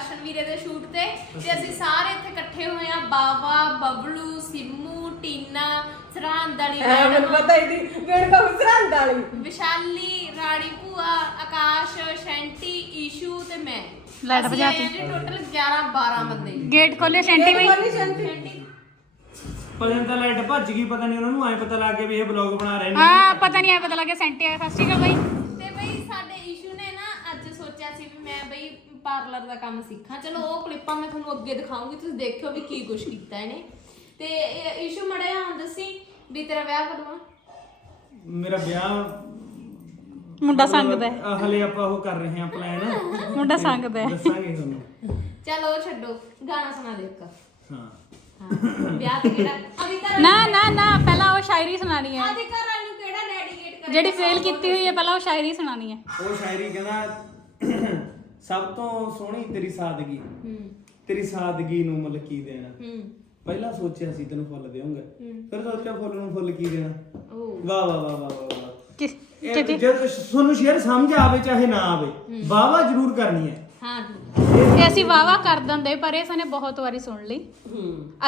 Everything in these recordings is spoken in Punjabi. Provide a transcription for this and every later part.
ਦਰਸ਼ਨ ਵੀਰੇ ਦੇ ਸ਼ੂਟ ਤੇ ਤੇ ਅਸੀਂ ਸਾਰੇ ਇੱਥੇ ਇਕੱਠੇ ਹੋਏ ਆ ਬਾਵਾ ਬਬਲੂ ਸਿੰਮੂ ਟੀਨਾ ਐ ਮੈਨੂੰ ਪਤਾ ਹੀ ਨਹੀਂ ਮੇਰੇ ਕੋਲ ਸਰਹੰਦ ਵਾਲੀ। ਵਿਸ਼ਾਲੀ ਰਾਣੀ ਭੂਆ ਆਕਾਸ਼ ਸ਼ੈਂਟੀ ਈਸ਼ੂ ਤੇ ਮੈਂ। ਲਾਈਟ ਭਜਾਤੀ। ਟੋਟਲ 11 12 ਬੰਦੇ। ਗੇਟ ਖੋਲਿਓ ਸ਼ੈਂਟੀ ਸ਼ਾਂਤੀ ਸ਼ੈਂਟੀ। ਤਾਂ ਲਾਈਟ ਭੱਜ ਗਈ ਪਤਾ ਨਹੀਂ ਉਹਨਾਂ ਨੂੰ ਐ ਪਤਾ ਲੱਗ ਗਿਆ ਵੀ ਇਹ ਬਲੌਗ ਬਣਾ ਰਹੇ ਨੇ। ਹਾਂ ਪਤਾ ਨਹੀਂ ਆ ਪਤਾ ਲੱਗਿਆ ਸੈਂਟੀ ਆਇਆ ਸਤਿ ਸ਼੍ਰੀ ਅਕਾਲ ਬਈ। ਤੇ ਬਈ ਸਾਡੇ ਈਸ਼ੂ ਨੇ ਨਾ ਅੱਜ ਸੋਚਿਆ ਸੀ ਵੀ ਮੈਂ ਬਈ ਪਾਰਲਰ ਦਾ ਕੰਮ ਸਿੱਖਾਂ। ਚਲੋ ਉਹ ਕਲਿੱਪਾਂ ਮੈਂ ਤੁਹਾਨੂੰ ਅੱਗੇ ਦਿਖਾਉਂਗੀ ਤੁਸੀਂ ਦੇਖਿਓ ਵੀ ਕੀ ਕੁਛ ਕੀਤਾ ਇਹਨੇ। ਤੇ ਇਹ ਈਸ਼ੂ ਮੜਿਆ ਹਾਂ ਦੱਸੀ ਵੀ ਤੇਰਾ ਵਿਆਹ ਕਦੋਂ ਆ? ਮੇਰਾ ਵਿਆਹ ਮੁੰਡਾ ਸੰਗਦਾ ਹੈ। ਹਲੇ ਆਪਾਂ ਉਹ ਕਰ ਰਹੇ ਹਾਂ ਪਲਾਨ ਮੁੰਡਾ ਸੰਗਦਾ ਹੈ। ਦੱਸਾਂਗੇ ਤੁਹਾਨੂੰ। ਚਲੋ ਉਹ ਛੱਡੋ। ਗਾਣਾ ਸੁਣਾ ਦੇ ਇੱਕ। ਹਾਂ। ਹਾਂ ਵਿਆਹ ਤੇ ਕਿਹੜਾ? ਅਭੀ ਘਰ ਨਾ ਨਾ ਨਾ ਪਹਿਲਾਂ ਉਹ ਸ਼ਾਇਰੀ ਸੁਣਾਣੀ ਹੈ। ਆਦੇ ਘਰ ਵਾਲੀ ਨੂੰ ਕਿਹੜਾ ਡੈਡੀਕੇਟ ਕਰੇ? ਜਿਹੜੀ ਫੇਲ ਕੀਤੀ ਹੋਈ ਹੈ ਪਹਿਲਾਂ ਉਹ ਸ਼ਾਇਰੀ ਸੁਣਾਣੀ ਹੈ। ਉਹ ਸ਼ਾਇਰੀ ਕਹਿੰਦਾ ਸਭ ਤੋਂ ਸੋਹਣੀ ਤੇਰੀ ਸਾਦਗੀ। ਹੂੰ। ਤੇਰੀ ਸਾਦਗੀ ਨੂੰ ਮਤਲਬ ਕੀ ਦੇਣਾ? ਹੂੰ। ਪਹਿਲਾਂ ਸੋਚਿਆ ਸੀ ਤੈਨੂੰ ਫੁੱਲ ਦੇਵਾਂਗਾ। ਹੂੰ। ਫਿਰ ਸੋਚਿਆ ਫੁੱਲ ਨੂੰ ਫੁੱਲ ਕੀ ਦੇਣਾ? ਉਹ ਵਾਹ ਵਾਹ ਵਾਹ ਵਾਹ ਵਾਹ ਵਾਹ। ਕਿਸ ਇਹ ਕਿਤੇ ਜਦ ਤੁਹਾਨੂੰ ਸ਼ੇਰ ਸਮਝ ਆਵੇ ਚਾਹੇ ਨਾ ਆਵੇ ਵਾਹ ਜ਼ਰੂਰ ਕਰਨੀ ਹੈ। ਹਾਂ ਇਹ ਅਸੀਂ ਵਾਵਾ ਕਰ ਦਿੰਦੇ ਪਰ ਇਹ ਸਨੇ ਬਹੁਤ ਵਾਰੀ ਸੁਣ ਲਈ।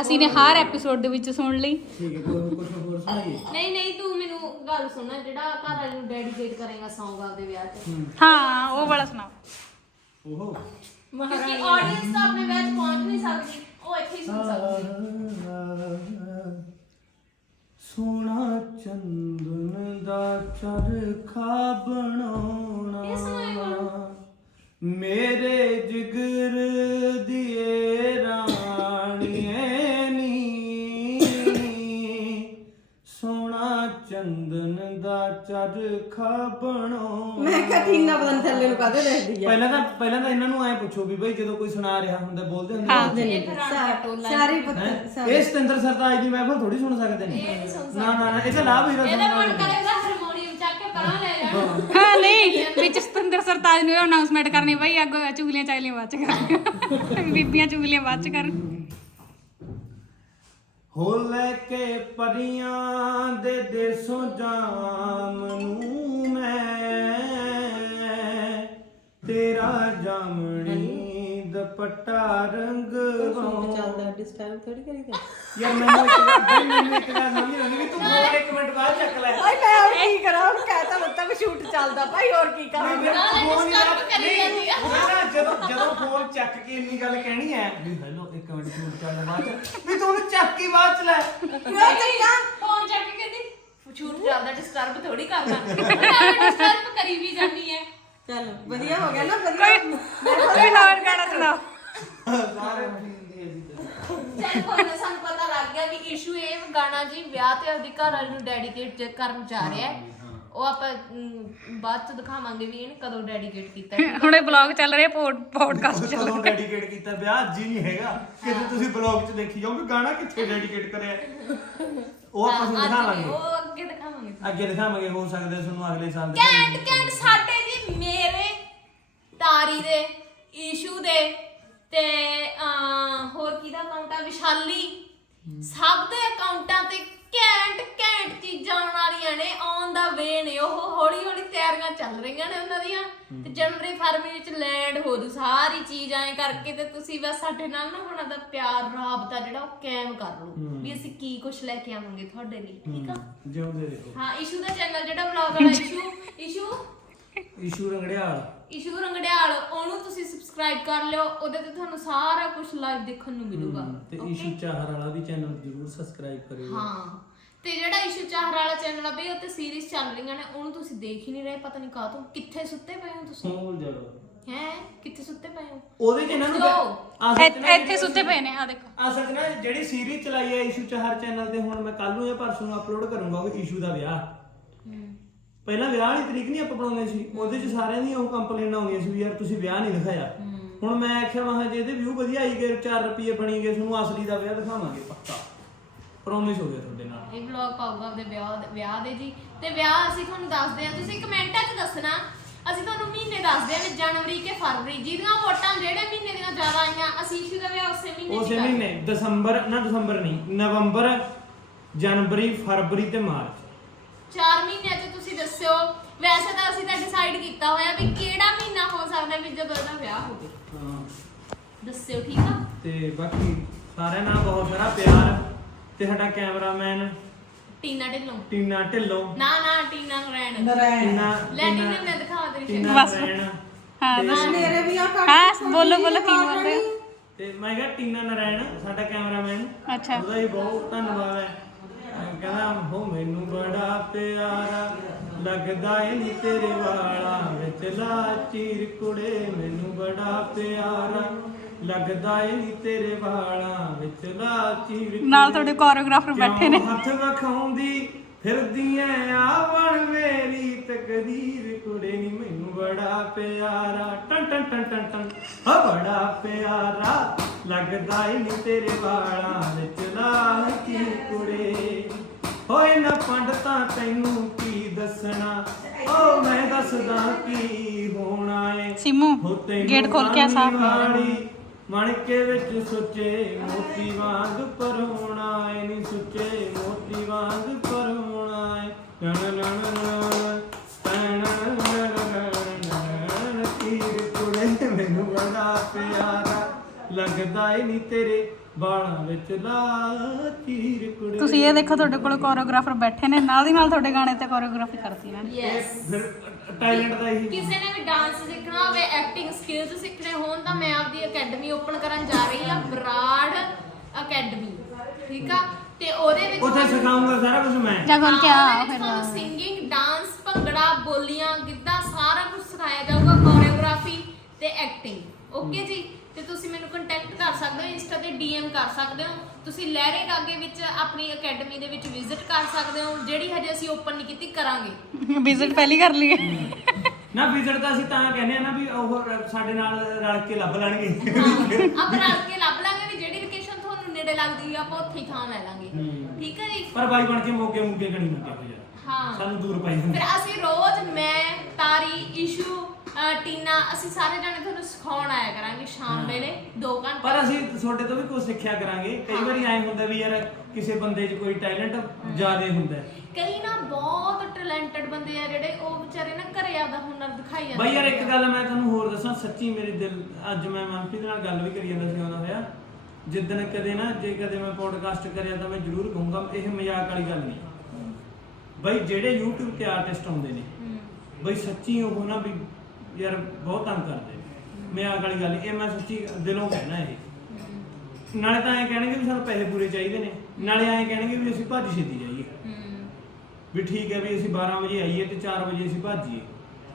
ਅਸੀਂ ਨੇ ਹਰ ਐਪੀਸੋਡ ਦੇ ਵਿੱਚ ਸੁਣ ਲਈ। ਠੀਕ ਹੈ ਕੋਈ ਕੁਝ ਹੋਰ ਸੁਣਾਈਏ? ਨਹੀਂ ਨਹੀਂ ਤੂੰ ਮੈਨੂੰ ਗੱਲ ਸੁਣ ਜਿਹੜਾ ਘਰ ਵਾਲੀ ਨੂੰ ਡੈਡੀਕੇਟ ਕਰੇਗਾ Song ਆਪਦੇ ਵਿਆਹ ਤੇ। ਹਾਂ। ਉਹ ਵਾਲਾ ਸੁਣਾਓ ਓਹੋ। ਕਿਉਂਕਿ ਆਡੀਅנס ਤਾਂ ਆਪਣੇ ਵਿਆਹ 'ਚ ਪਹੁੰਚ ਨਹੀਂ ਸਕਦੀ। ਉਹ ਇੱਥੇ ਹੀ ਸੁਣ ਸਕਦੀ ਸੋਨਾ ਚੰਦਨ ਦਾ ਚਰਖਾ ਬਣਾਉਣਾ। ਇਹ ਸੁਣਾਏਗਾ। ਮੇਰੇ ਜਿਗਰ ਦੀਏ ਰਾਣੀਏ ਦਾ ਚਰਖਾ ਬਣਾਉਣਾ ਮੈਂ ਕਿਹਾ ਟੀਨਾ ਪਤਾ ਨੀ ਥੱਲੇ ਨੂੰ ਕਾਹਦੇ ਦੇਖਦੀ ਆ। ਪਹਿਲਾਂ ਤਾਂ ਪਹਿਲਾਂ ਤਾਂ ਇਹਨਾਂ ਨੂੰ ਐ ਪੁੱਛੋ ਵੀ ਬਈ ਜਦੋਂ ਕੋਈ ਸੁਣਾ ਰਿਹਾ ਹੁੰਦਾ ਬੋਲਦੇ ਹੁੰਦੇ ਹਾਂ। ਨੇ ਇਹ ਘਰਾਣੇ ਦਾ ਟੋਲਾ ਹੈ। ਸਾਰੀ ਹੈਂ? ਪੱਤ ਇਹ ਸਤਿੰਦਰ ਸਰਤਾਜ ਦੀ ਮਹਿਫਲ ਥੋੜੀ ਸੁਣ ਸਕਦੇ ਨੇ। ਨਾ ਨਾ ਨਾ ਇਹ ਤਾਂ ਲਾਭ ਹੀਰਾ ਇਹਦਾ ਮਨ ਸੁਣਨਾ ਕਰੇਗਾ ਹਾਰਮੋਨੀਅਮ ਚੱਕ ਕੇ ਪਰਾਂ ਲੈ ਜਾਣਾ। ਹਾਂ। ਨਹੀਂ ਵਿੱਚ ਸਤਿੰਦਰ ਸਰਤਾਜ ਨੂੰ ਅਨਾਉਂਸਮੈਂਟ ਕਰਨੀ ਬਈ ਅੱਗੋਂ ਚੁਗਲੀਆਂ ਚਾਗਲੀਆਂ ਬਾਅਦ ਚ ਕਰ ਬੀਬੀਆਂ ਚੁਗਲੀਆਂ ਬਾਅਦ ਚ ਕਰ ਹੋ ਲੈ ਕੇ ਪਰੀਆਂ ਦੇ ਦੇਸੋਂ ਜਾਮ ਨੂੰ ਮੈਂ ਤੇਰਾ ਜਾਮਣੀ ਦੁਪੱਟਾ ਰੰਗ ਸੂਟ ਚੱਲਦਾ ਡਿਸਟਰਬ ਥੋੜੀ ਕਰੀਦਾ ਯਾਰ ਮੈਨੂੰ ਇੱਕ ਗੱਲ ਬਈ ਮੈਨੂੰ ਇੱਕ ਗੱਲ ਸਮਝ ਨਹੀਂ ਆਉਂਦੀ ਵੀ ਤੂੰ ਹੋਰ ਇੱਕ ਮਿੰਟ ਬਾਅਦ ਚੱਕ ਲੈ। ਭਾਈ ਮੈਂ ਹੋਰ ਕੀ ਕਰਾਂ ਹੁਣ ਕਹਿਤਾ ਲੱਤਾ ਵੀ ਸ਼ੂਟ ਚੱਲਦਾ ਭਾਈ ਹੋਰ ਕੀ ਕਰਾਂ? ਨਹੀਂ, ਮੈਨੂੰ ਫੋਨ ਹੀ ਨਾ- ਕਰੀ ਨਹੀਂ, ਜਾਂਦੀ ਆ। ਮੈਂ ਨਾ ਜਦੋਂ ਜਦੋਂ ਫੋਨ ਚੱਕ ਕੇ ਇੰਨੀ ਗੱਲ ਕਹਿਣੀ ਹੈ। ਵੀ ਹੈਲੋ ਇੱਕ ਮਿੰਟ ਸ਼ੂਟ ਚੱਲ ਬਾਅਦ ਚ। ਵੀ ਤੂੰ ਉਹਨੂੰ ਚੱਕ ਕੇ ਬਾਅਦ ਚ ਲੈ। ਫੋਨ ਚੱਕ ਕੇ ਕਹਿੰਦੀ ਛੂਟ ਚੱਲਦਾ ਡਿਸਟਰਬ ਥੋੜੀ ਕਰਦਾ ਡਿਸਟਰਬ ਕਰੀ ਵੀ ਜਾਂਦੀ ਹੈ ਚਲ ਵਧੀਆ ਹੋ ਗਿਆ ਨਾ ਵਧੀਆ। ਕੋਈ ਹੋਰ ਗਾਣਾ ਸੁਣਾਓ ਚੱਲ। ਕੋਈ ਨਾ ਸਾਨੂੰ ਪਤਾ ਲੱਗ ਗਿਆ ਵੀ ਇਸ਼ੂ ਇਹ ਗਾਣਾ ਜੀ ਵਿਆਹ ਤੇ ਆਪਦੀ ਘਰ ਵਾਲੀ ਨੂੰ ਡੈਡੀਕੇਟ ਕਰਨ ਜਾ ਰਿਹਾ ਹੈ। ਉਹ ਆਪਾਂ ਅਮ, ਬਾਅਦ ਚ ਦਿਖਾਵਾਂਗੇ ਵੀ ਇਹਨੇ ਕਦੋਂ ਡੈਡੀਕੇਟ ਕੀਤਾ ਹੈ। ਹੁਣ ਇਹ ਬਲੌਗ ਚੱਲ ਰਿਹਾ ਪੋਡਕਾਸਟ ਚੱਲ ਕਦੋਂ ਡੈਡੀਕੇਟ ਕੀਤਾ ਵਿਆਹ ਅੱਜ ਹੀ ਨਹੀਂ ਹੈਗਾ। ਕਿਤੇ ਤੁਸੀਂ ਬਲੌਗ 'ਚ ਦੇਖੀ ਜਾਓਗੇ ਗਾਣਾ ਕਿੱਥੇ ਡੈਡੀਕੇਟ ਕਰਿਆ ਉਹ ਆਪਾਂ ਤੁਹਾਨੂੰ ਦਿਖਾਵਾਂਗੇ। ਉਹ ਅੱਗੇ ਦਿਖਾਵਾਂਗੇ। ਅੱਗੇ ਦਿਖਾਵਾਂਗੇ ਹੋ ਸਕਦਾ ਤੁਹਾਨੂੰ ਅਗਲੇ ਸਾਲ ਕੈਂਟ ਕੈਂਟ ਸਾਡੇ ਜੀ ਮੇਰੇ ਤਾਰੀ ਦੇ ਈਸ਼ੂ ਦੇ ਤੇ ਹੋਰ ਕਿਹਦਾ ਅਕਾਊਂਟ ਆ? ਵਿਸ਼ਾਲੀ। ਸਭ ਦੇ ਅਕਾਊਂਟਾਂ ਤੇ ਘੈਂਟ ਘੈਂਟ ਚੀਜ਼ਾਂ ਆਉਣ ਵਾਲੀਆਂ ਨੇ ਔਨ ਦਾ ਵੇ ਨੇ। ਉਹ ਹੌਲੀ ਹੌਲੀ ਤਿਆਰੀਆਂ ਚੱਲ ਰਹੀਆਂ ਨੇ ਉਹਨਾਂ ਦੀਆਂ। ਤੇ ਜਨਵਰੀ ਫਰਵਰੀ ਵਿੱਚ ਲੈਂਡ ਹੋ ਜੂ ਸਾਰੀ ਚੀਜ਼ ਐਂ ਕਰਕੇ ਤੇ ਤੁਸੀਂ ਬਸ ਸਾਡੇ ਨਾਲ ਨਾ ਹੁਣ ਦਾ ਪਿਆਰ ਰਾਬਤਾ ਜਿਹੜਾ ਉਹ ਕਾਇਮ ਕਰ ਲਓ। ਵੀ ਅਸੀਂ ਕੀ ਕੁਝ ਲੈ ਕੇ ਆਵਾਂਗੇ ਤੁਹਾਡੇ ਲਈ ਠੀਕ ਆ? ਜਿਉਂਦੇ ਦੇਖੋ ਹਾਂ ਇਸ਼ੂ ਦਾ ਚੈਨਲ ਜਿਹੜਾ ਵਲੌਗ ਵਾਲਾ ਇਸ਼ੂ ਇਸ਼ੂ ਇਸ਼ੂ ਰੰਗੜਿਆਲ। ਇਸ਼ੂ ਰੰਗੜਿਆਲ ਉਹਨੂੰ ਤੁਸੀਂ ਸਬਸਕ੍ਰਾਈਬ ਕਰ ਲਿਓ ਉਹਦੇ ਤੇ ਤੁਹਾਨੂੰ ਸਾਰਾ ਕੁਝ ਲਾਈਵ ਦੇਖਣ ਨੂੰ ਮਿਲੂਗਾ। ਤੇ ਇਸ਼ੂ ਚਾਹਰ ਵਾਲਾ ਵੀ ਚੈਨਲ ਜਰੂਰ ਸਬਸਕ੍ਰਾਈਬ ਕਰਿਓ। ਹਾਂ ਤੇ ਜਿਹੜਾ ਇਸ਼ੂ ਚਾਹਰ ਵਾਲਾ ਚੈਨਲ ਆ ਬਈ ਉਹ ਤੇ ਸੀਰੀਜ਼ ਚੱਲ ਰਹੀਆਂ ਨੇ ਉਹਨੂੰ ਤੁਸੀਂ ਦੇਖ ਹੀ ਨਹੀਂ ਰਹੇ ਪਤਾ ਨਹੀਂ ਕਾਹ ਤੋਂ ਕਿੱਥੇ ਸੁੱਤੇ ਪਏ ਹੋ ਤੁਸੀਂ? ਸੋਲ ਜਗ੍ਹਾ। ਹੈ ਕਿੱਥੇ ਸੁੱਤੇ ਪਏ ਹੋ? ਉਹਦੇ 'ਚ ਇਹਨਾਂ ਨੂੰ ਜੋ। ਅਸਲ 'ਚ ਨਾ ਇੱਥੇ ਸੁੱਤੇ ਪਏ ਨੇ ਆ ਦੇਖੋ। ਅਸਲ 'ਚ ਨਾ ਜਿਹੜੀ ਸੀਰੀਜ਼ ਚਲਾਈ ਹੈ ਇਸ਼ੂ ਚਾਹਰ ਚੈਨਲ ਤੇ ਹੁਣ ਮੈਂ ਕੱਲ ਨੂੰ ਜਾਂ ਪਰਸੋਂ ਨੂੰ ਅਪਲੋਡ ਕਰੂੰਗਾ ਉਹ ਇਸ਼ੂ ਦਾ ਵਿਆਹ। ਪਹਿਲਾਂ ਵਿਆਹ ਵਾਲੀ ਤਰੀਕ ਨਹੀਂ ਆਪਾਂ ਬਣਾਉਂਦੇ ਸੀ ਉਹਦੇ 'ਚ ਸਾਰਿਆਂ ਦੀਆਂ ਉਹ ਕੰਪਲੇਨਾਂ ਆਉਂਦੀਆਂ ਸੀ ਵੀ ਯਾਰ ਤੁਸੀਂ ਵਿਆਹ ਨਹੀਂ ਦਿਖਾਇਆ। ਹੁਣ ਮੈਂ ਆਖਿਆ ਵਾਂ ਜੇ ਇਹਦੇ ਵਿਊ ਵਧੀਆ ਆਈ ਗਏ 4 ਰੁਪਏ ਬਣੀ ਗਏ ਤੁਹਾਨੂੰ ਅਸਲੀ ਦਾ ਵਿਆਹ ਦਿਖਾਵਾਂਗੇ ਪੱਕਾ। ਪ੍ਰੋਮਿਸ ਹੋ ਗਿਆ ਤੁਹਾਡੇ ਨਾਲ। ਇਹ ਵਲੌਗ ਪਾਊਗਾ ਆਪਦੇ ਵਿਆਹ ਵਿਆਹ ਦੇ ਜੀ। ਤੇ ਵਿਆਹ ਅਸੀਂ ਤੁਹਾਨੂੰ ਦੱਸਦੇ ਆ ਤੁਸੀਂ ਕਮੈਂਟਾਂ 'ਚ ਦੱਸਣਾ। ਅਸੀਂ ਤੁਹਾਨੂੰ ਮਹੀਨੇ ਦੱਸਦੇ ਆ ਵੀ ਜਨਵਰੀ ਕੇ ਫਰਵਰੀ ਜਿਹਦੀਆਂ ਵੋਟਾਂ ਜਿਹੜੇ ਮਹੀਨੇ ਦੀਆਂ ਜ਼ਿਆਦਾ ਆਈਆਂ ਅਸੀਂ ਇਸ਼ੂ ਦਾ ਵਿਆਹ ਉਸੇ ਮਹੀਨੇ 'ਚ ਉਸੇ। ਮਹੀਨੇ ਦਸੰਬਰ ਨਾ ਦਸੰਬਰ ਨਹੀਂ ਨਵੰਬਰ ਜਨਵਰੀ ਫਰਵਰੀ ਤੇ ਮਾਰਚ। ਚਾਰ ਮਹੀਨਿਆਂ 'ਚ ਤੁਸੀਂ ਦੱਸਿਓ। ਵੈਸੇ ਤਾਂ ਅਸੀਂ ਤਾਂ ਡਿਸਾਈਡ ਕੀਤਾ ਹੋਇਆ ਵੀ ਕਿਹੜਾ ਮਹੀਨਾ ਹੋ ਸਕਦਾ ਵੀ ਜਦੋਂ ਇਹਦਾ ਵਿਆਹ ਹੋਵੇ। ਦੱਸਿਓ ਠੀਕ ਆ? ਤੇ ਬਾਕੀ ਸਾਰਿਆਂ ਨਾਲ ਬਹੁਤ ਸਾਰਾ ਪਿਆਰ। ਤੇ ਸਾਡਾ ਕੈਮਰਾਮੈਨ ਟੀਨਾ ਢਿੱਲੋਂ। ਟੀਨਾ ਢਿੱਲੋਂ। ਨਾ ਨਾ ਟੀਨਾ ਨਰੈਣ। ਨਰਾਇਣ ਟੀਨਾ ਲੈ ਟੀਨਾ ਮੈਂ ਦਿਖਾ ਤੇਰੀ ਟੀਨਾ ਬਸ। ਨਰੈਣ। ਹਾਂ ਤੇ- ਦੱਸੋ। ਮੇਰੇ ਵੀ ਆ ਕੱਟ ਹਾਂ ਬੋਲੋ ਬੋਲੋ ਕੀ ਬੋਲਦੇ ਹੋ। ਤੇ ਮੈਂ ਕਿਹਾ ਟੀਨਾ ਨਰੈਣ ਸਾਡਾ ਕੈਮਰਾਮੈਨ। ਅੱਛਾ। ਉਹਦਾ ਵੀ ਬਹੁਤ ਧੰਨਵਾਦ ਹੈ। ਕਹਿੰਦਾ ਹੋ ਮੈਨੂੰ ਬੜਾ ਪਿਆਰਾ। ਲੱਗਦਾ ਏ ਨੀ ਤੇਰੇ ਵਾਲਾਂ ਵਿੱਚ ਲਾ ਚੀਰ ਕੁੜੇ ਮੈਨੂੰ ਬੜਾ ਪਿਆਰਾ। ਲੱਗਦਾ ਏ ਨੀ ਤੇਰੇ ਵਾਲਾਂ ਵਿੱਚ ਲਾ ਚੀਰ ਨਾਲ। ਤੁਹਾਡੇ ਕੋਰੀਓਗ੍ਰਾਫਰ ਬੈਠੇ ਨੇ। ਹੱਥ ਵਖਾਉਂਦੀ ਫਿਰਦੀਆਂ ਆਵਣ ਮੇਰੀ ਤਕਦੀਰ ਕੁੜੇ ਨੀ ਮੈਨੂੰ ਬੜਾ ਪਿਆਰਾ। ਟਨ ਟਨ ਟਨ ਟਨ। ਹਾ ਬੜਾ ਪਿਆਰਾ। ਲੱਗਦਾ ਈ ਨੀ ਤੇਰੇ ਵਾਲਾਂ ਵਿੱਚ ਲਾਹੀ ਕੁੜੇ ਹੋਏ ਨਾ ਪੰਡਤਾਂ ਤੈਨੂੰ ਕੀ ਦੱਸਣਾ ਓ ਮੈਂ ਦੱਸਦਾ ਕੀ ਹੋਣਾ ਏ ਸਿਮੂ ਹੋ ਗੇਟ ਖੋਲ ਕੇ ਸਾਫ਼ ਮਣਕੇ ਵਿੱਚ ਸੁੱਚੇ ਮੋਤੀ ਵਾਂਗ ਪਰੋਣਾ ਏ ਨੀ ਸੁੱਚੇ ਮੋਤੀ ਵਾਂਗ ਪਰੋਣਾ ਏ ਨਨ ਨਨ ਨਨ ਤਨ ਨਨ ਤੀਰ ਕੁੜੇ ਮੈਨੂੰ ਬੜਾ ਪਿਆਰਾ ਲੱਗਦਾ ਏ ਨੀ ਤੇਰੇ ਬਾਲਾਂ ਵਿੱਚ ਲਾ ਤੀਰ ਕੁੜੇ। ਤੁਸੀਂ ਇਹ ਦੇਖੋ ਤੁਹਾਡੇ ਕੋਲ ਕੋਰੀਓਗ੍ਰਾਫਰ ਬੈਠੇ ਨੇ ਨਾਲ ਦੀ ਨਾਲ ਤੁਹਾਡੇ ਗਾਣੇ ਤੇ ਕੋਰੀਓਗ੍ਰਾਫੀ ਕਰਤੀ ਇਹਨਾਂ ਨੇ ਯੈਸ ਫਿਰ ਟੈਲੈਂਟ ਦਾ ਹੀ ਕਿਸੇ ਨੇ ਵੀ ਡਾਂਸ ਸਿੱਖਣਾ ਹੋਵੇ ਐਕਟਿੰਗ ਸਕਿੱਲਸ ਸਿੱਖਣੇ ਹੋਣ ਤਾਂ ਮੈਂ ਆਪਦੀ ਅਕੈਡਮੀ ਓਪਨ ਕਰਨ ਜਾ ਰਹੀ ਆ ਬਰਾੜ ਅਕੈਡਮੀ ਠੀਕ ਆ? ਤੇ ਉਹਦੇ ਵਿੱਚ ਉੱਥੇ ਸਿਖਾਉਂਗਾ ਸਾਰਾ ਕੁਝ ਮੈਂ। ਜਾਂ ਕੋਲ ਕਿਆ ਫਿਰ ਸਿੰਗਿੰਗ ਡਾਂਸ ਭੰਗੜਾ ਬੋਲੀਆਂ ਗਿੱਧਾ ਸਾਰਾ ਕੁਝ ਸਿਖਾਇਆ ਜਾਊਗਾ ਕੋਰੀਓਗ੍ਰਾਫੀ ਤੇ ਐਕਟਿੰਗ ਓਕੇ ਜੀ? ਤੇ ਤੁਸੀਂ ਮੈਨੂੰ ਕੰਟੈਕਟ ਕਰ ਸਕਦੇ ਹੋ ਇੰਸਟਾ ਤੇ ਡੀਐਮ ਕਰ ਸਕਦੇ ਹੋ। ਤੁਸੀਂ ਲਹਿਰੇ ਗਾਗੇ ਵਿੱਚ ਆਪਣੀ ਅਕੈਡਮੀ ਦੇ ਵਿੱਚ ਵਿਜ਼ਿਟ ਕਰ ਸਕਦੇ ਹੋ ਜਿਹੜੀ ਹਜੇ ਅਸੀਂ ਓਪਨ ਨਹੀਂ ਕੀਤੀ ਕਰਾਂਗੇ। ਵਿਜ਼ਿਟ ਪਹਿਲੀ ਕਰ ਲਈ ਨਾ ਵਿਜ਼ਿਟ ਤਾਂ ਅਸੀਂ ਤਾਂ ਕਹਿੰਦੇ ਆ ਨਾ ਵੀ ਉਹ ਸਾਡੇ ਨਾਲ ਰਲ ਕੇ ਲੱਭ ਲੈਣਗੇ। ਆਪਾਂ ਰਲ ਕੇ ਲੱਭ ਲਾਂਗੇ ਵੀ ਜਿਹੜੀ ਲੋਕੇਸ਼ਨ ਤੁਹਾਨੂੰ ਨੇੜੇ ਲੱਗਦੀ ਆ ਆਪਾਂ ਉੱਥੇ ਹੀ ਥਾਂ ਲੈ ਲਾਂਗੇ। ਹੂੰ। ਠੀਕ ਹੈ ਜੀ? ਪਰ ਬਾਈ ਬਣ ਕੇ ਮੋਗੇ ਮੁੱਗੇ ਗਣੀ ਮੁੱਗੇ ਹੋ ਜਾ ਹਾਂ। ਸਾਨੂੰ ਦੂਰ ਪਾਈ ਜਾਂਦੇ। ਫਿਰ ਅਸੀਂ ਰੋਜ਼ ਮੈਂ ਤਾਰੀ ਇਸ਼ੂ ਅਹ ਟੀਨਾ ਅਸੀਂ ਸਾਰੇ ਜਣੇ ਤੁਹਾਨੂੰ ਸਿਖਾਉਣ ਆਇਆ ਕਰਾਂਗੇ ਸ਼ਾਮ ਵੇਲੇ 2 ਘੰਟੇ। ਪਰ ਅਸੀਂ ਤੁਹਾਡੇ ਤੋਂ ਵੀ ਕੁਝ ਸਿੱਖਿਆ ਕਰਾਂਗੇ। ਕਈ ਵਾਰੀ ਐਂ ਹੁੰਦਾ ਵੀ ਯਾਰ ਕਿਸੇ ਬੰਦੇ 'ਚ ਕੋਈ ਟੈਲੈਂਟ ਜ਼ਿਆਦਾ ਹੁੰਦਾ ਹੈ। ਕਈ ਨਾ ਬਹੁਤ ਟੈਲੈਂਟਡ ਬੰਦੇ ਆ ਜਿਹੜੇ ਉਹ ਵਿਚਾਰੇ ਨਾ ਘਰੇ ਆਪਦਾ ਹੁਨਰ ਦਿਖਾਈ ਜਾਂਦੇ ਬਾਈ ਯਾਰ ਇੱਕ। ਗੱਲ ਮੈਂ ਤੁਹਾਨੂੰ ਹੋਰ ਦੱਸਾਂ ਸੱਚੀ ਮੇਰੇ ਦਿਲ ਅੱਜ ਮੈਂ ਮਨਪ੍ਰੀਤ ਨਾਲ ਗੱਲ ਵੀ ਕਰੀ ਜਾਂਦਾ ਸੀ ਆਉਂਦਾ ਹੋਇਆ ਜਿੱਦਣ ਕਦੇ ਨਾ ਜੇ ਕਦੇ ਮੈਂ ਪੋਡਕਾਸਟ ਕਰਿਆ ਤਾਂ ਮੈਂ ਜ਼ਰੂਰ ਕਹੂੰਗਾ ਇਹ ਮਜ਼ਾਕ ਵਾਲੀ ਗੱਲ ਨਹੀਂ। ਬਾਈ ਜਿਹੜੇ YouTube ਤੇ ਆਰਟਿਸਟ ਆਉਂਦੇ ਨੇ ਹੂੰ। ਬਈ ਸੱਚੀ ਉਹ ਨਾ ਵੀ ਯਾਰ ਬਹੁਤ ਤੰਗ ਕਰਦੇ। ਨੇ ਮਜ਼ਾਕ ਵਾਲੀ ਗੱਲ, ਇਹ ਮੈਂ ਸੱਚੀ ਦਿਲੋਂ ਕਹਿਣਾ ਇਹ। ਨਾਲੇ ਤਾਂ ਐਂ ਕਹਿਣਗੇ ਵੀ ਸਾਨੂੰ ਪੈਸੇ ਪੂਰੇ ਚਾਹੀਦੇ ਨੇ। ਨਾਲੇ ਐਂ ਕਹਿਣਗੇ ਵੀ ਅਸੀਂ ਭੱਜ ਛੇਤੀ ਜਾਈਏ। ਹੂੰ ਵੀ ਠੀਕ ਹੈ ਵੀ ਅਸੀਂ 12 ਵਜੇ ਆਈਏ ਤੇ 4 ਵਜੇ ਅਸੀਂ ਭੱਜੀਏ।